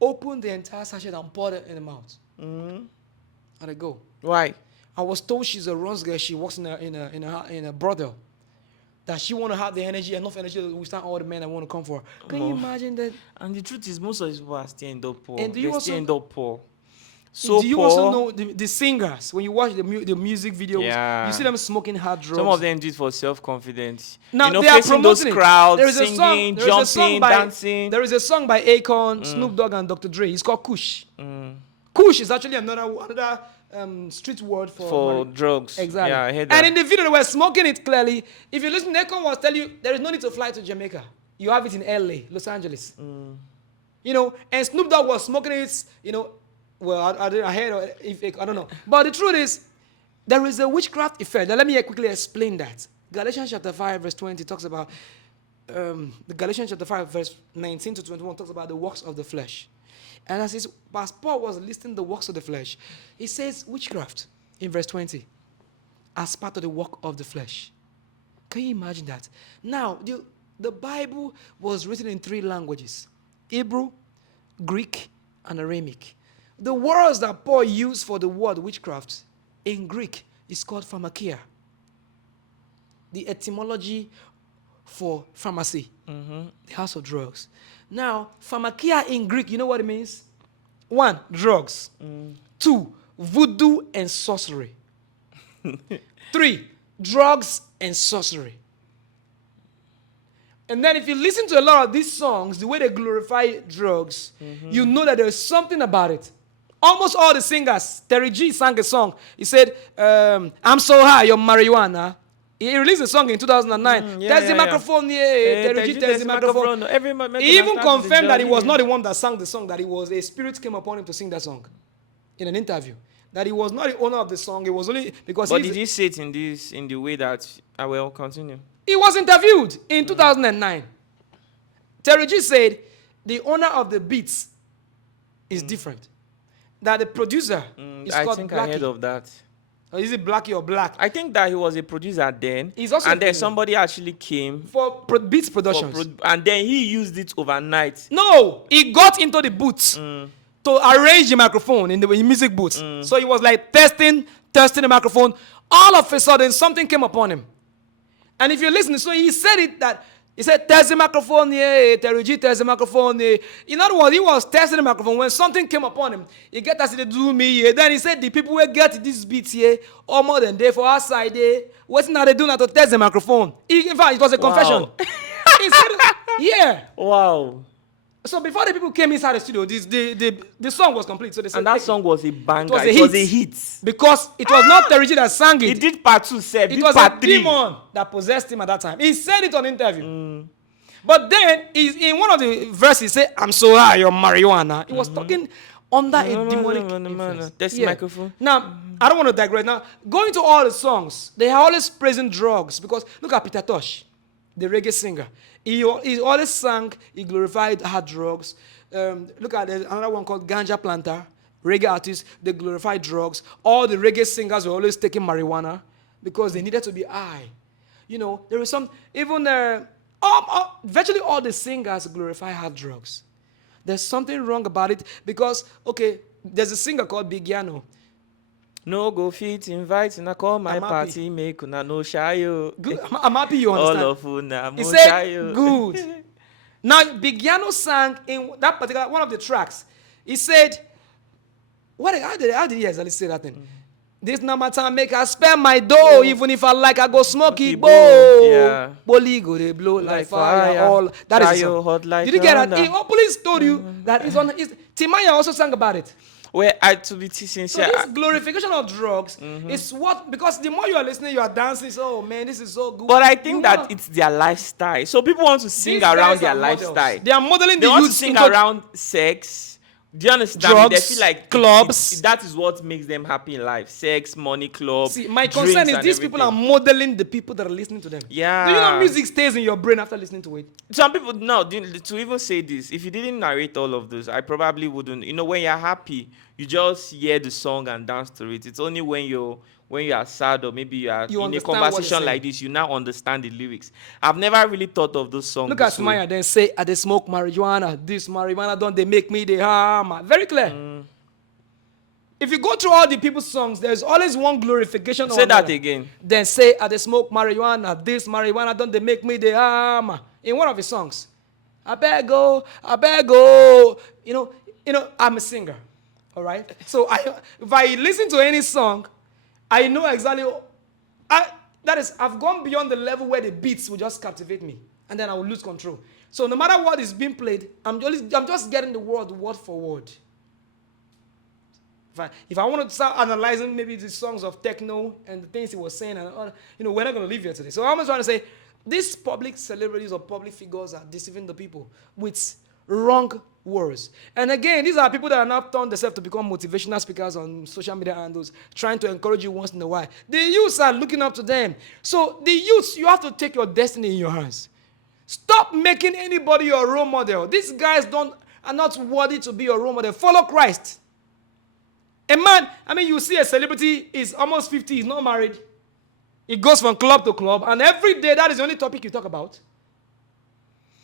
Opened the entire sachet and poured it in the mouth. And I go. Why? I was told she's a runs girl. She works in a brothel. That she want to have the energy, enough energy to withstand all the men that want to come for her. Can you imagine that? And the truth is, most of these people are still end up poor. And do you They also- still end up poor. So do you poor. also know the singers? When you watch the music videos, Yeah. you see them smoking hard drugs. Some of them do it for self-confidence. Now they are facing those promoting it. crowds, There is a singing, song- there is a song jumping, by- dancing. There is a song by Akon, Snoop Dogg, and Dr. Dre. It's called Kush. Kush is actually another street word for drugs. Exactly. Yeah, I heard that. And in the video, they were smoking it clearly. If you listen, Akon was telling you there is no need to fly to Jamaica. You have it in LA, Los Angeles. You know, and Snoop Dogg was smoking it, you know, well, I heard, if, I don't know. But the truth is, there is a witchcraft effect. Now, let me quickly explain that. Galatians chapter 5, verse 20 talks about, the Galatians chapter 5, verse 19 to 21 talks about the works of the flesh. And as Paul was listing the works of the flesh, he says witchcraft in verse 20 as part of the work of the flesh. Can you imagine that? Now, the Bible was written in 3 languages: Hebrew, Greek, and Aramaic. The words that Paul used for the word witchcraft in Greek is called pharmakia. The etymology for pharmacy, the house of drugs. Now, pharmakia in Greek, you know what it means? 1, drugs. 2, voodoo and sorcery. 3, drugs and sorcery. And then if you listen to a lot of these songs, the way they glorify drugs, you know that there's something about it. Almost all the singers, Terry G sang a song. He said, I'm so high, you're marijuana. He released a song in 2009. There's the microphone here. Terry G, there's the microphone. He even confirmed that he was not the one that sang the song, that it was a spirit came upon him to sing that song in an interview. That he was not the owner of the song. It was only because But did he say it in the way that I will continue? He was interviewed in 2009. Terry G said the owner of the beats is different. That the producer is called Blackie. I think I heard of that. Or is it Blackie or Black? I think that he was a producer then. He's also and then somebody actually came for Beats Productions. And then he used it overnight. No, he got into the booth to arrange the microphone in the music booth. So he was like testing the microphone. All of a sudden, something came upon him. And if you listen, so he said it that, he said, test the microphone here, Terry G, test the microphone here. In other words, he was testing the microphone. When something came upon him, he get us to do me here. Then he said, the people will get this beat here, or more than they for our side there. What's now they do now to test the microphone? In fact, it was a confession. He said, yeah. Wow. So before the people came inside the studio, the song was complete. So they said, and that song was a banger. It was a hit. Because it was not Terry G that sang it. He did part 2, said. It was a demon that possessed him at that time. He said it on interview. But then, in one of the verses, he said, I'm so high on marijuana. He was talking under a demonic influence. That's the microphone. Now, I don't want to digress. Now, going to all the songs, they are always praising drugs. Because look at Peter Tosh, the reggae singer. He always sang, he glorified hard drugs. Look at another one called Ganja Planter. Reggae artists, they glorified drugs. All the reggae singers were always taking marijuana because they needed to be high. You know, there is some, even virtually all the singers glorify hard drugs. There's something wrong about it because, okay, there's a singer called Big Yano. No go fit invite and I call my party make una no shy. Good. I'm happy you understand. All of una he said good. Now Big Yano sang in that particular one of the tracks. He said, how did he actually say that thing? This number time make I spend my dough, even if I like I go smoky bow. Yeah. Boli go they blow like fire. All that is hot like did you get that? He openly told you that it's on. Timaya also sang about it. Well, to be sincere, so this glorification of drugs is what, because the more you are listening, you are dancing. So, oh man, this is so good. But I think that it's their lifestyle. So people want to sing around their lifestyle. They are modeling they the want youth to sing around sex. Do you understand? Drugs, they feel like clubs. That is what makes them happy in life. Sex, money, club. See, my concern is these people are modeling the people that are listening to them. Yeah. Do you know music stays in your brain after listening to it? Some people, no, to even say this, if you didn't narrate all of those, I probably wouldn't. You know, when you're happy, you just hear the song and dance to it. It's only when you are sad or maybe you are in a conversation like this, you now understand the lyrics. I've never really thought of those songs. Look at Sumaya then say, I they smoke marijuana. This marijuana don't they make me the harm. Very clear. If you go through all the people's songs, there's always one glorification. Say that again. Then say, I they smoke marijuana. This marijuana don't they make me the harm. In one of his songs. I beg go. You know, I'm a singer. All right? So if I listen to any song, I know exactly. I've gone beyond the level where the beats will just captivate me, and then I will lose control. So no matter what is being played, I'm just getting the word for word. If I want to start analyzing maybe the songs of techno and the things he was saying, and we're not going to leave here today. So I'm just trying to say, these public celebrities or public figures are deceiving the people with wrong words. And again, these are people that are now turned themselves to become motivational speakers on social media handles, trying to encourage you once in a while. The youths are looking up to them. So the youths, you have to take your destiny in your hands. Stop making anybody your role model. These guys are not worthy to be your role model. Follow Christ. A man, you see a celebrity is almost 50, he's not married. He goes from club to club, and every day that is the only topic you talk about.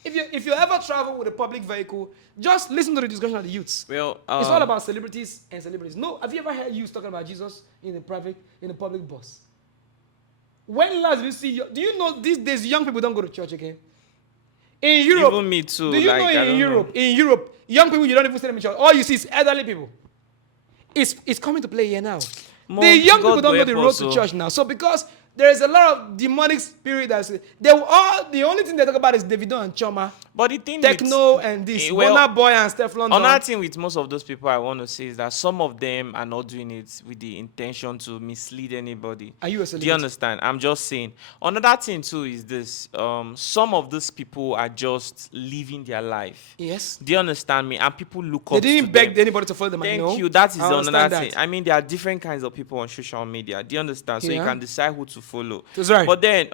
If you ever travel with a public vehicle, just listen to the discussion of the youths. Well, it's all about celebrities and celebrities. No, have you ever heard youths talking about Jesus in a public bus? When last did you see? Do you know these days young people don't go to church again? In Europe, even me too. Do you know in Europe, young people you don't even see them in church. All you see is elderly people. It's coming to play here now. The young people don't know the road to church now. So because there is a lot of demonic spirit the only thing they talk about is Davido and Choma. But the thing Techno and this, Burna Boy and Steph London. Another thing with most of those people I want to say is that some of them are not doing it with the intention to mislead anybody. Are you a celebrity? Do you understand? I'm just saying. Another thing too is this. Some of these people are just living their life. Yes. Do you understand me? And people look up to them. They didn't beg anybody to follow them. Thank you. That is another thing. There are different kinds of people on social media. Do you understand? So you can decide who to follow. That's right. But then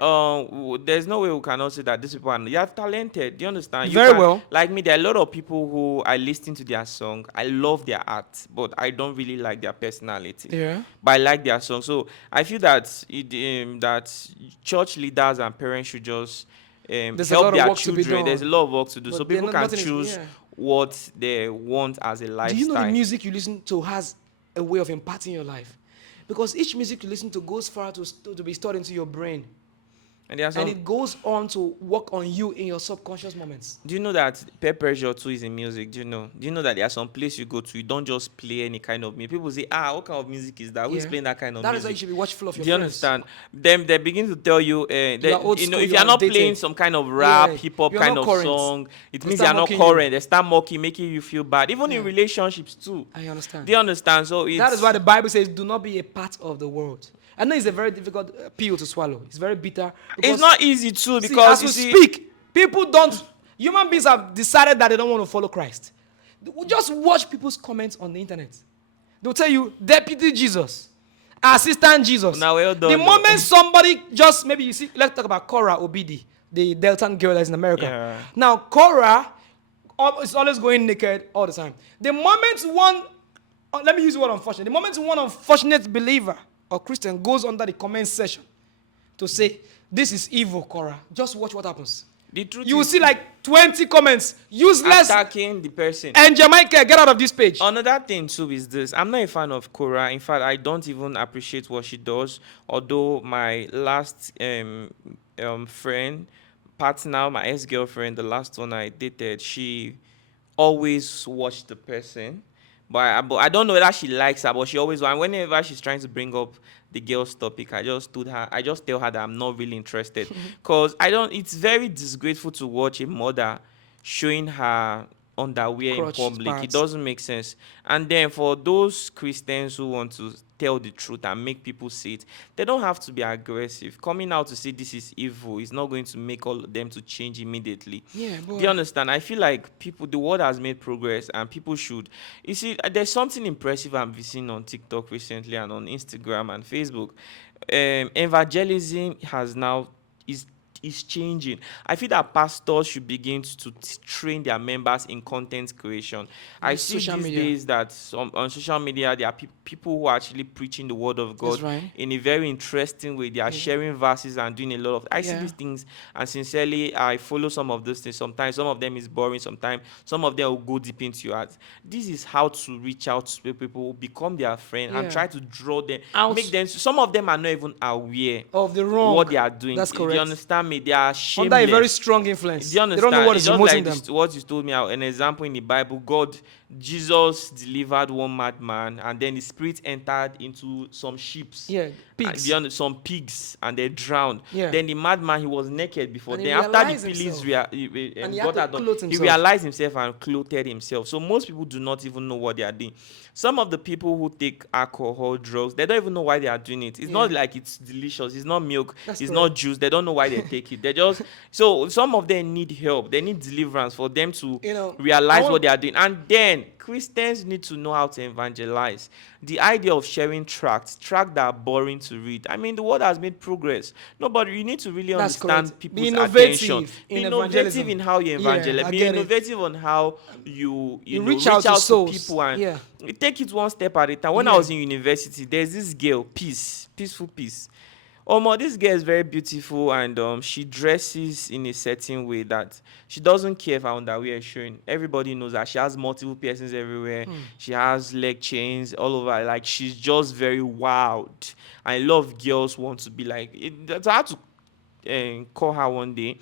there's no way we cannot say that these people are talented. Do you understand? Well. Like me, there are a lot of people who I listen to their song. I love their art, but I don't really like their personality. Yeah. But I like their song. So I feel that that church leaders and parents should just help their children. There's a lot of work to do. But so people can choose what they want as a lifestyle. Do you know the music you listen to has a way of imparting your life? Because each music you listen to goes far to be stored into your brain. And it goes on to work on you in your subconscious moments. Do you know that peer pressure too is in music? Do you know that there are some places you go to, you don't just play any kind of music. People say, what kind of music is that? Who's playing that kind of music? That is why you should be watchful of your friends. Do you understand? Then they begin to tell you, if you're not playing some kind of rap, hip-hop kind of song, it means you're not current. They start mocking, making you feel bad. Even in relationships too. I understand. Do you understand? So that is why the Bible says, do not be a part of the world. I know it's a very difficult pill to swallow. It's very bitter. It's not easy too because as we speak, human beings have decided that they don't want to follow Christ. Just watch people's comments on the internet. They'll tell you, Deputy Jesus, Assistant Jesus. Now, well done, the moment somebody maybe you see, let's talk about Cora Obidi, the Delta girl that's in America. Yeah. Now, Cora is always going naked all the time. The moment let me use the word unfortunate. The moment one unfortunate believer or Christian goes under the comment section to say, this is evil, Cora. Just watch what happens. The truth you will see like 20 comments, useless. Attacking the person. And Jamaica, get out of this page. Another thing too is this. I'm not a fan of Cora. In fact, I don't even appreciate what she does. Although my last friend, partner, my ex-girlfriend, the last one I dated, she always watched the person. But I don't know whether she likes her, but she always, whenever she's trying to bring up the girl's topic, I just tell her that I'm not really interested. Because it's very disgraceful to watch a mother showing her underwear in public. It doesn't make sense. And then for those Christians who want to tell the truth and make people see it, they don't have to be aggressive. Coming out to say this is evil is not going to make all of them to change immediately. Yeah, do you understand? I feel like the world has made progress and people should. You see, there's something impressive I've been seeing on TikTok recently and on Instagram and Facebook. Evangelism is changing. I feel that pastors should begin to train their members in content creation. I see these days that on social media there are people who are actually preaching the word of God in a very interesting way. They are sharing verses and doing a lot of. I see these things, and sincerely, I follow some of those things. Sometimes some of them is boring. Sometimes some of them will go deep into your heart. This is how to reach out to people, become their friend, and try to draw them, make them. Some of them are not even aware of the wrong what they are doing. That's correct. Do you understand me? They are shameless. Under a very strong influence. Do you understand? They don't know what is promoting them. What you told me, an example in the Bible, Jesus delivered one madman, and then the spirit entered into some sheep. Yeah. Pigs. beyond some pigs, and they drowned. Yeah. Then the madman, he was naked before. And he Then after the realized police himself. And he had got to that done, clothe he himself. realized himself and clothed himself. So most people do not even know what they are doing. Some of the people who take alcohol, drugs, they don't even know why they are doing it. It's not Yeah. like it's delicious. It's not milk. That's It's correct. not juice. They don't know why they take it. They just so some of them need help. They need deliverance for them to You know, realize I want- what they are doing. And then Christians need to know how to evangelize. The idea of sharing tracts that are boring to read. I mean, the world has made progress. Nobody, you need to really That's understand correct. Be people's innovative attention. Be in innovative evangelism. in how you Yeah, evangelize. I Be get it. innovative on how you know, reach out to souls. people and Yeah. you take it one step at a time. When I Yeah. was in university, there's this girl, Peaceful Peace. This girl is very beautiful, and she dresses in a certain way that she doesn't care if her underwear is showing. Everybody knows that she has multiple piercings everywhere. She has leg chains all over. Like, she's just very wild. And a lot of girls want to be like it. So I had to call her one day.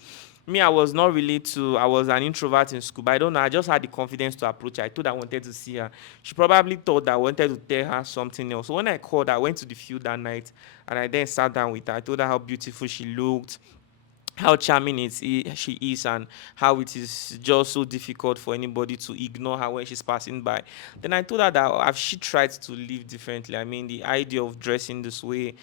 Me, I was not really I was an introvert in school, but I don't know. I just had the confidence to approach her. I told her I wanted to see her. She probably thought that I wanted to tell her something else. So when I called her, I went to the field that night, and I then sat down with her. I told her how beautiful she looked, how charming she is, and how it is just so difficult for anybody to ignore her when she's passing by. Then I told her that if she tried to live differently, I mean, the idea of dressing this way,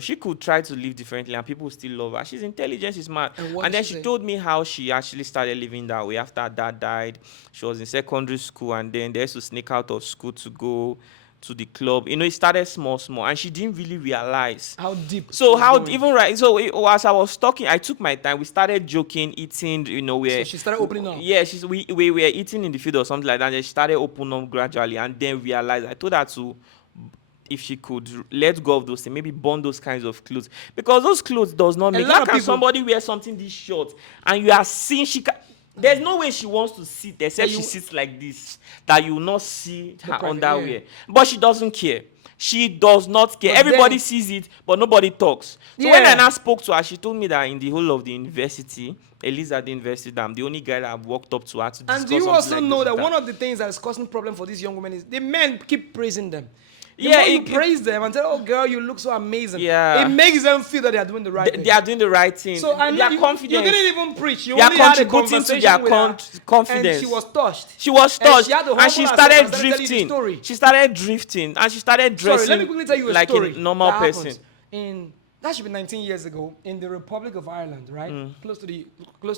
she could try to live differently and people still love her. She's intelligent, she's smart. And what And then did she she say? told me how she actually started living that way after her dad died. She was in secondary school, and then they used to sneak out of school to go to the club. It started small, and she didn't really realize How deep? so it's how going. even right? So as I was talking, I took my time. We started joking, eating. So she started opening up. Yeah, we were eating in the field or something like that. And then she started opening up gradually, and then realized. I told her to, if she could let go of those things, maybe burn those kinds of clothes, because those clothes does not make. lot How of can people- somebody wear something this short and you are seeing she can? There's no way she wants to sit except you- she sits like this, that you will not see her private, underwear. yeah. But she doesn't care. She does not care. But Everybody then- sees it, but nobody talks. So when I Yeah. now spoke to her, she told me that in the whole of the university, at least at the university, that I'm the only guy that I've walked up to her to discuss And do you something also like know this that with one her. of the things that is causing problem for these young women is the men keep praising them. The Yeah, more you it- praise them and tell, "Oh, girl, you look so amazing." Yeah. It makes them feel that they are doing the right thing. They are doing the right thing. So I they know are you confident. didn't even preach. You They are only had a contributing to conversation their with her, confidence. and she was touched. She was And touched, she had to and humble she herself started and tell you the drifting. story. She started drifting, and she started Sorry, dressing let me quickly tell you a like story. a normal that person. happened that should be 19 years ago in the Republic of Ireland, right? Close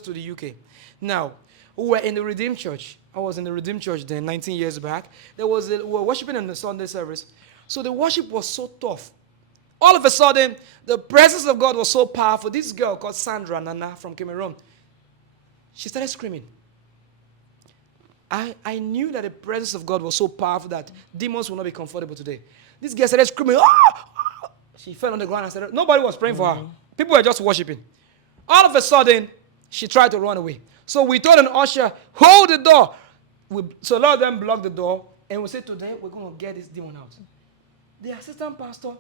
to the UK. Now, we were in the Redeemed Church. I was in the Redeemed Church then, 19 years back. We were worshiping in the Sunday service. So the worship was so tough. All of a sudden, the presence of God was so powerful. This girl called Sandra Nana from Cameroon, she started screaming. I knew that the presence of God was so powerful that demons will not be comfortable today. This girl started screaming. "Ah! Ah!" She fell on the ground and started. Nobody was praying for her. People were just worshiping. All of a sudden, she tried to run away. So we told an usher, hold the door. So a lot of them blocked the door, and we said, today we're going to get this demon out. The assistant pastor,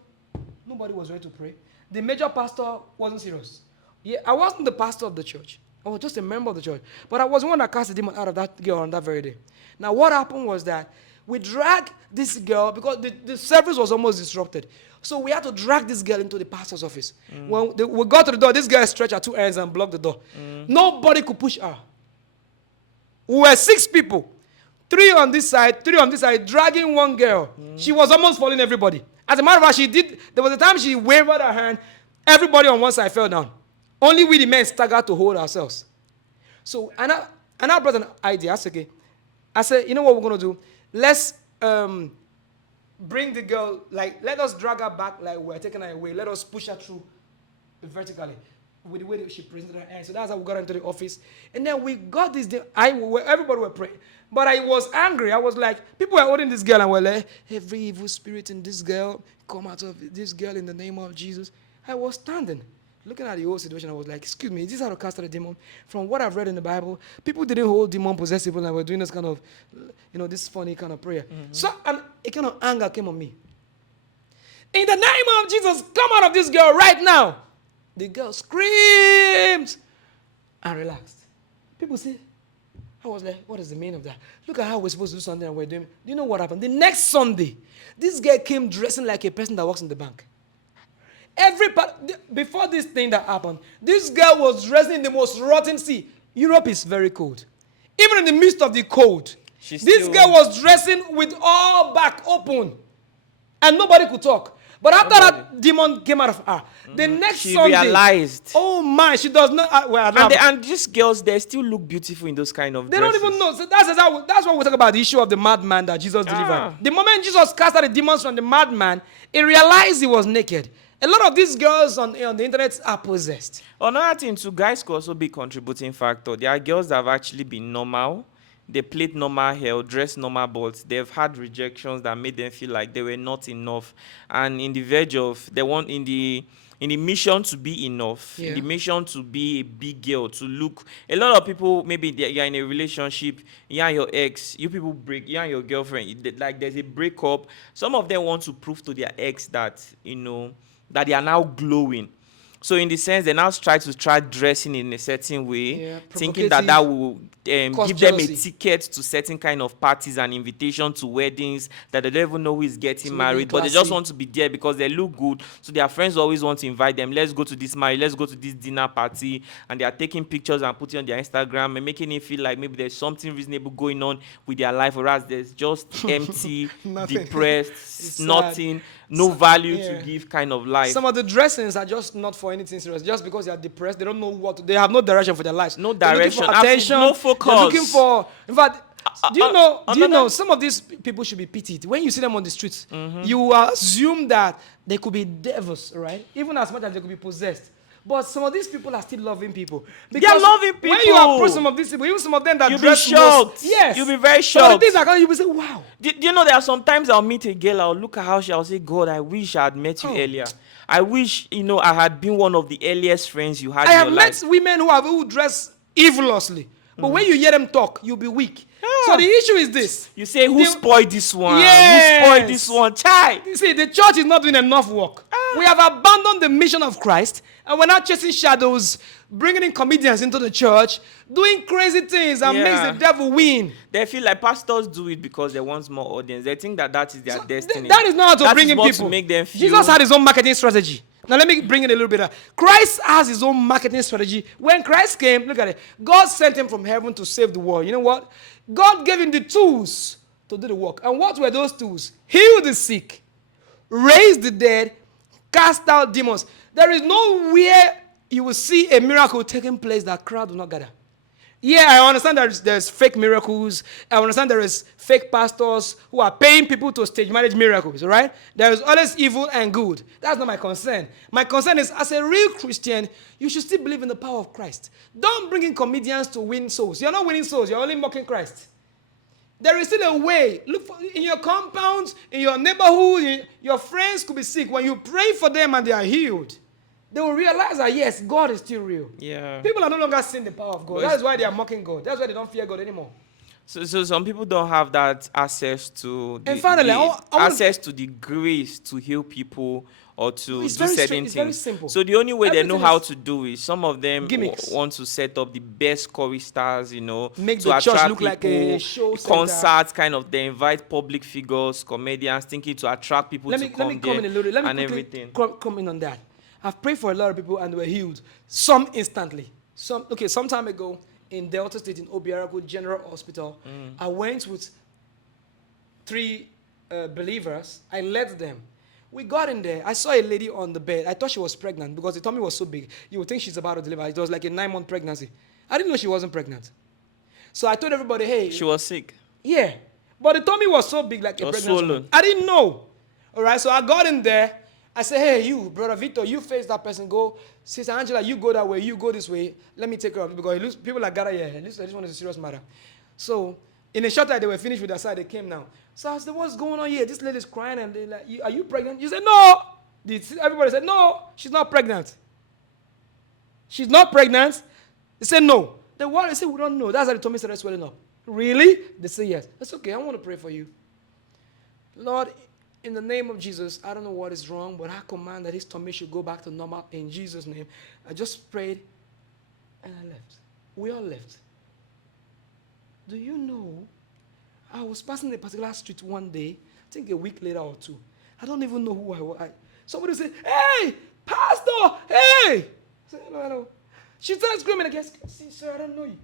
nobody was ready to pray. The major pastor wasn't serious. Yeah, I wasn't the pastor of the church. I was just a member of the church. But I was the one that cast the demon out of that girl on that very day. Now, what happened was that we dragged this girl, because the service was almost disrupted. So we had to drag this girl into the pastor's office. When we got to the door, this girl stretched her two hands and blocked the door. Nobody could push her. We were 6 people. 3 on this side, dragging one girl. She was almost falling everybody. As a matter of fact, there was a time she wavered her hand, everybody on one side fell down. Only we the men staggered to hold ourselves. So, and I brought an idea. I said, okay. I said, you know what we're going to do? Let's bring the girl, like, let us drag her back like we're taking her away. Let us push her through vertically with the way that she presented her hand. So that's how we got into the office. And then we got this deal. Everybody were praying. But I was angry. I was like, people were holding this girl and were like, every evil spirit in this girl, come out of this girl in the name of Jesus. I was standing, looking at the whole situation. I was like, excuse me, is this how to cast out a demon? From what I've read in the Bible, people didn't hold demon-possessed people and were doing this kind of, this funny kind of prayer. So a kind of anger came on me. In the name of Jesus, come out of this girl right now. The girl screamed and relaxed. People say, I was like, what is the meaning of that? Look at how we're supposed to do something and we're doing it. Do you know what happened? The next Sunday, this girl came dressing like a person that works in the bank. Before this thing that happened, this girl was dressed in the most rotten sea. Europe is very cold. Even in the midst of the cold, She's this still- girl was dressing with all back open, and nobody could talk. But after that demon came out of her, the next She Sunday, realized. oh my, she does not. Well, now, And these girls, they still look beautiful in those kind of they dresses. don't even know. So that's what we talk about, the issue of the madman that Jesus delivered. The moment Jesus cast out the demons from the madman, he realized he was naked. A lot of these girls on the internet are possessed. Another thing too, guys could also be contributing factor. There are girls that have actually been normal. They played normal hair, dressed normal, but they've had rejections that made them feel like they were not enough. And in the verge of they want in the mission to be enough, in the Yeah. mission to be a big girl, to look. A lot of people, maybe you're in a relationship, you and your ex, you people break, you and your girlfriend, like there's a breakup. Some of them want to prove to their ex that that they are now glowing. So in the sense, they now try dressing in a certain way, Yeah, thinking that will cause give them a jealousy. ticket to certain kind of parties and invitation to weddings that they don't even know who is getting To married, make but they classy. just want to be there because they look good. So their friends always want to invite them. Let's go to this marriage. Let's go to this dinner party, and they are taking pictures and putting on their Instagram and making it feel like maybe there's something reasonable going on with their life, whereas there's just empty, Nothing. depressed, It's sad. nothing, no value yeah. to give kind of life. Some of the dressings are just not for anything serious. Just because they are depressed, they don't know what they have no direction for their lives. No They're looking direction, for attention. no focus. They're looking for. In fact, do you know? Do you another- know some of these people should be pitied? When you see them on the streets, Mm-hmm. you assume that they could be devils, right? Even as much as they could be possessed. But some of these people are still loving people. Because loving When you people. approach some of these people, even some of them that You'll be dress shocked. most, yes, You'll be very Some of shocked. the things that you will say, wow. Do you know there are sometimes I'll meet a girl, I'll look at how I'll say, God, I wish I had met you Oh. earlier. I wish, I had been one of the earliest friends you had I in have your met life. women who dress evilly, but when you hear them talk, you'll be weak. Yeah. So the issue is this: You say, who They- spoiled this one? Yes. Who spoiled this one? Child. you see, the church is not doing enough work. We have abandoned the mission of Christ, and we're now chasing shadows, bringing in comedians into the church, doing crazy things, and Yeah. makes the devil win. They feel like pastors do it because they want more audience. They think that is their destiny. That is not how to That bring is in what people. to make them feel. Jesus had his own marketing strategy. Now let me bring it a little bit. Christ has his own marketing strategy. When Christ came, look at it. God sent him from heaven to save the world. You know what? God gave him the tools to do the work. And what were those tools? Heal the sick, raise the dead, cast out demons. There is nowhere you will see a miracle taking place that crowd will not gather. Yeah, I understand there's fake miracles. I understand there is fake pastors who are paying people to stage manage miracles, right? There is always evil and good. That's not my concern. My concern is, as a real Christian, you should still believe in the power of Christ. Don't bring in comedians to win souls. You're not winning souls. You're only mocking Christ. There is still a way. Look in your compounds, in your neighborhood, your friends could be sick. When you pray for them and they are healed, they will realize that, yes, God is still real. Yeah. People are no longer seeing the power of God. But That's why they are mocking God. That's why they don't fear God anymore. So some people don't have that access to And finally, I want- access to the grace to heal people or to It's do very certain straight- it's very things. simple. So the only way they know Everything how is to do is some of them gimmicks. want to set up the best choristers, Make to the church attract look people, like a show center. concerts, kind of. They invite public figures, comedians, thinking to attract people Let to me come come there in a little. Let me and quickly everything. come in on that. I've prayed for a lot of people and they were healed. Some instantly. Some time ago in Delta State in Obiarago General Hospital, I went with 3 believers. I led them. We got in there. I saw a lady on the bed. I thought she was pregnant because the tummy was so big. You would think she's about to deliver. It was like a 9-month pregnancy. I didn't know she wasn't pregnant. So I told everybody, hey, She was sick. yeah. But the tummy was so big, like a It was pregnant swollen. woman. I didn't know. All right, so I got in there. I said, hey, you, Brother Victor, you face that person. Go. Sister Angela, you go that way. You go this way. Let me take care of it. Because people are gathered here. This one is a serious matter. So in a short time, they were finished with their side. They came now. So I said, what's going on here? This lady's crying. And they're like, are you pregnant? You said, no. Everybody said, no, she's not pregnant. She's not pregnant. They said, no. They worried. They said, we don't know. That's how the tummy started swelling up. Really? They say, yes. That's okay. I want to pray for you. Lord, in the name of Jesus, I don't know what is wrong, but I command that his tummy should go back to normal in Jesus' name. I just prayed and I left. We all left. Do you know, I was passing a particular street one day, I think a week later or 2. I don't even know who I was. Somebody said, hey, Pastor, hey! I said, hello, hello. She started screaming again. See, sir, I don't know you.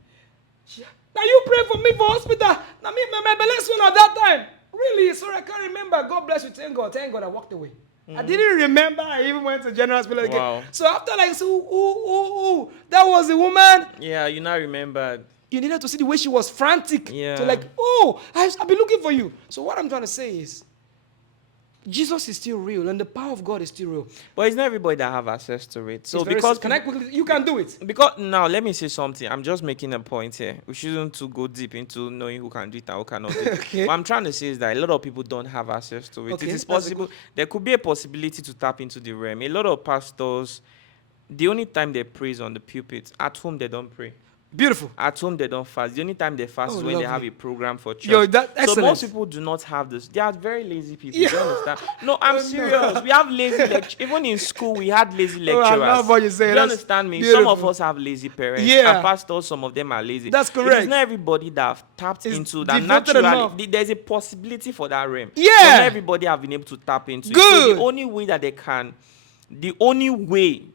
Now you pray for me for hospital. Now me, my best one at that time. Really? Sorry, I can't remember. God bless you. Thank God. Thank God I walked away. I didn't remember I even went to General Hospital again. Wow. So after like, so, that was the woman. Yeah, you now remembered. You needed to see the way she was frantic. Yeah. To like, oh, I've been looking for you. So what I'm trying to say is, Jesus is still real and the power of God is still real. But it's not everybody that have access to it. So It's very- because can I quickly? You can do it. because now let me say something. I'm just making a point here. We shouldn't to go deep into knowing who can do it and who cannot do it. Okay. What I'm trying to say is that a lot of people don't have access to it. Okay, It is that's a possible. There could be a possibility to tap into the realm. A lot of pastors, the only time they pray is on the pulpit. At home they don't pray. Beautiful. At home they don't fast. The only time they fast Oh, is when they lovely. have a program for church. Yo, that- so excellent. most people do not have this. They are very lazy people. Yeah. Do you understand? No, I'm Oh, no. serious. We have lazy lecturers. Even in school, we had lazy Oh, I lecturers. love what you say. Do you That's understand me? Some of beautiful. us have lazy parents. Yeah. And pastors, some of them are lazy. That's It correct. is not everybody that have tapped It's into that devoted naturally. enough. There's a possibility for that realm. Yeah. But not everybody have been able to tap into it. So Good. the only way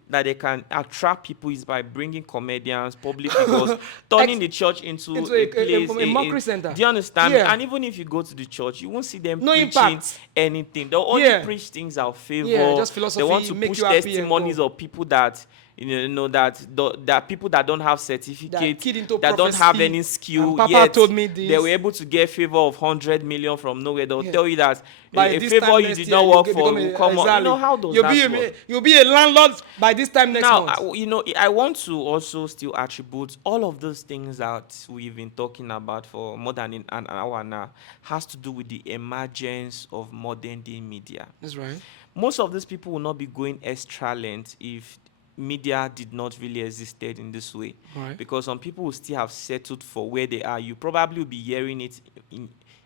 that they can attract people is by bringing comedians, public figures, turning the church into a place, a mockery center. Do you understand? Yeah. And even if you go to the church, you won't see them No preaching impact. anything. They'll only Yeah. preach things out of favor. Yeah, just philosophy, They want to make push you happy and testimonies go. of people that that people that don't have certificates, keyed into that don't have prophecy, any skill and Papa yet. told me this. They were able to get favor of 100 million from nowhere. They'll Yeah. tell you that By a this favor time you next did year, not you work get- for become will a- come on. You exactly. know how does You'll that be work? you'll be a landlord by this time next Now, month. I want to also still attribute all of those things that we've been talking about for more than an hour now has to do with the emergence of modern day media. That's right. Most of these people will not be going extra length if media did not really existed in this way. Right. Because some people will still have settled for where they are. You probably will be hearing it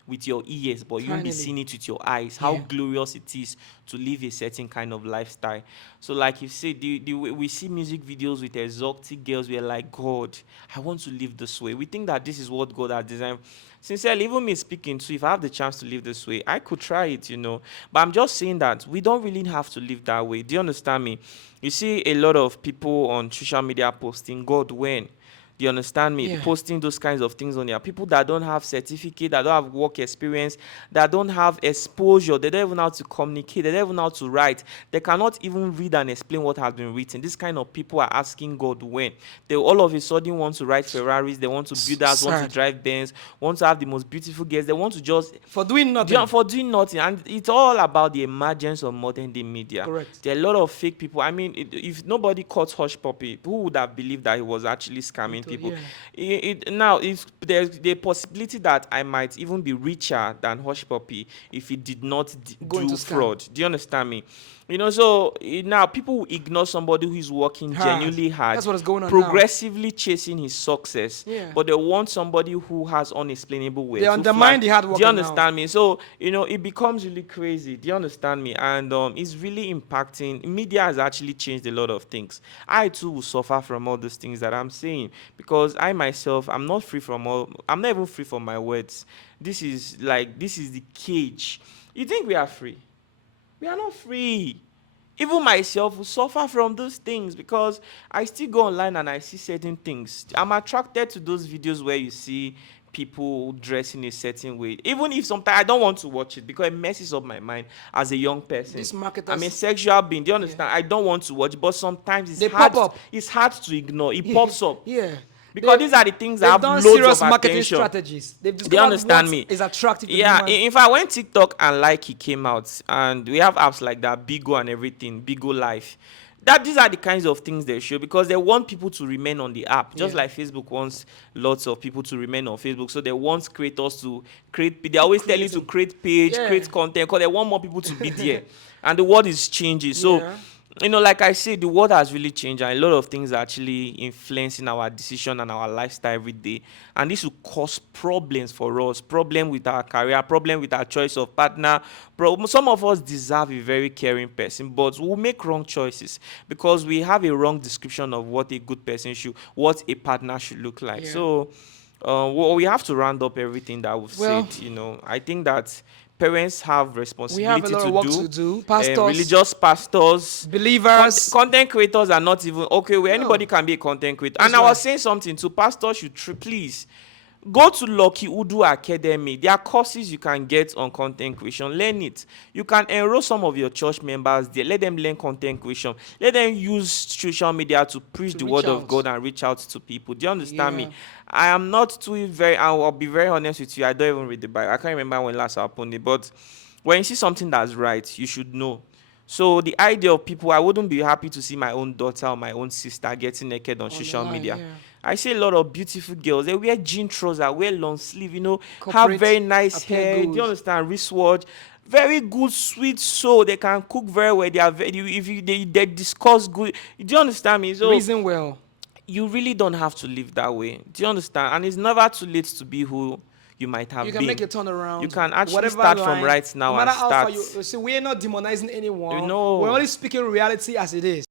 with your ears, but you won't be Finally. seeing it with your eyes. How Yeah. glorious it is to live a certain kind of lifestyle. So, like you said, the way we see music videos with exotic girls, we're like, God, I want to live this way. We think that this is what God has designed. Sincerely, even me speaking too, if I have the chance to live this way, I could try it. But I'm just saying that we don't really have to live that way. Do you understand me? You see a lot of people on social media posting, God, when? Do you understand me? Yeah. Posting those kinds of things on there. People that don't have certificate, that don't have work experience, that don't have exposure, they don't even know how to communicate, they don't even know how to write. They cannot even read and explain what has been written. This kind of people are asking God when. They all of a sudden want to ride Ferraris, they want to build us, want to Sad. drive Benz, want to have the most beautiful girls, they want to just For doing nothing. for doing nothing. And it's all about the emergence of modern day media. Correct. There are a lot of fake people. I mean, if nobody caught Hush Puppy, who would have believed that he was actually scamming people? Yeah. Now, if there's the possibility that I might even be richer than Hush Puppy if he did not Go do into scam. fraud. Do you understand me? So now people will ignore somebody who is working Hard. genuinely hard, That's what is going on progressively chasing his success. Yeah. But they want somebody who has unexplainable ways. They who undermine fly- the hard Do you worker now. understand me? So it becomes really crazy. Do you understand me? And it's really impacting. Media has actually changed a lot of things. I too will suffer from all those things that I'm saying because I myself, I'm not even free from my words. This is the cage. You think we are free? We are not free. Even myself will suffer from those things because I still go online and I see certain things. I'm attracted to those videos where you see people dressing a certain way. Even if sometimes I don't want to watch it because it messes up my mind as a young person. These marketers- I'm a sexual being. Do you understand? I don't want to watch, but sometimes They it's hard. pop up. It's hard to ignore. It pops up. Yeah. Because these are the things that They've have done loads serious of marketing attention. strategies. They've Do you discovered understand what me? is attractive to Yeah, humans. in fact, when TikTok and Likey came out, and we have apps like that, Bigo and everything, Bigo Life, these are the kinds of things they show because they want people to remain on the app, just Yeah. like Facebook wants lots of people to remain on Facebook. So they want creators to create. They always tell you to create page, Yeah. create content, because they want more people to be there. And the world is changing. So. Yeah. Like I said, the world has really changed, and a lot of things are actually influencing our decision and our lifestyle every day. And this will cause problems for us, problem with our career, problem with our choice of partner. Some of us deserve a very caring person, but we'll make wrong choices because we have a wrong description of what a good person what a partner should look like. Yeah. So we have to round up everything that we've Well- said. I think that parents have We have a responsibility lot to of work do. to do. Pastors, Religious pastors, believers. content creators are not even okay. Where No. anybody can be a content creator. That's And I was right. saying something to pastors should please go to Lucky Udu Academy. There are courses you can get on content creation. Learn it. You can enroll some of your church members there. Let them learn content creation. Let them use social media to preach To the reach word of out. God and reach out to people. Do you understand Yeah. me? I am not too very. I'll be very honest with you. I don't even read the Bible. I can't remember when last I opened it. But when you see something that's right, you should know. So the idea of people, I wouldn't be happy to see my own daughter or my own sister getting naked on On the social line, media. yeah. I see a lot of beautiful girls. They wear jean trousers, wear long sleeve, have Corporate very nice appear hair. Do you good. understand? Wristwatch, very good, sweet soul. They can cook very well. They are very, if you, they discuss good. Do you understand me? So Reason well. you really don't have to live that way. Do you understand? And it's never too late to be who you might You have can make been. a turnaround. You can actually Whatever start from line, right no now and matter how far start. you see, we're not demonizing You anyone. We're know, only speaking reality as it is.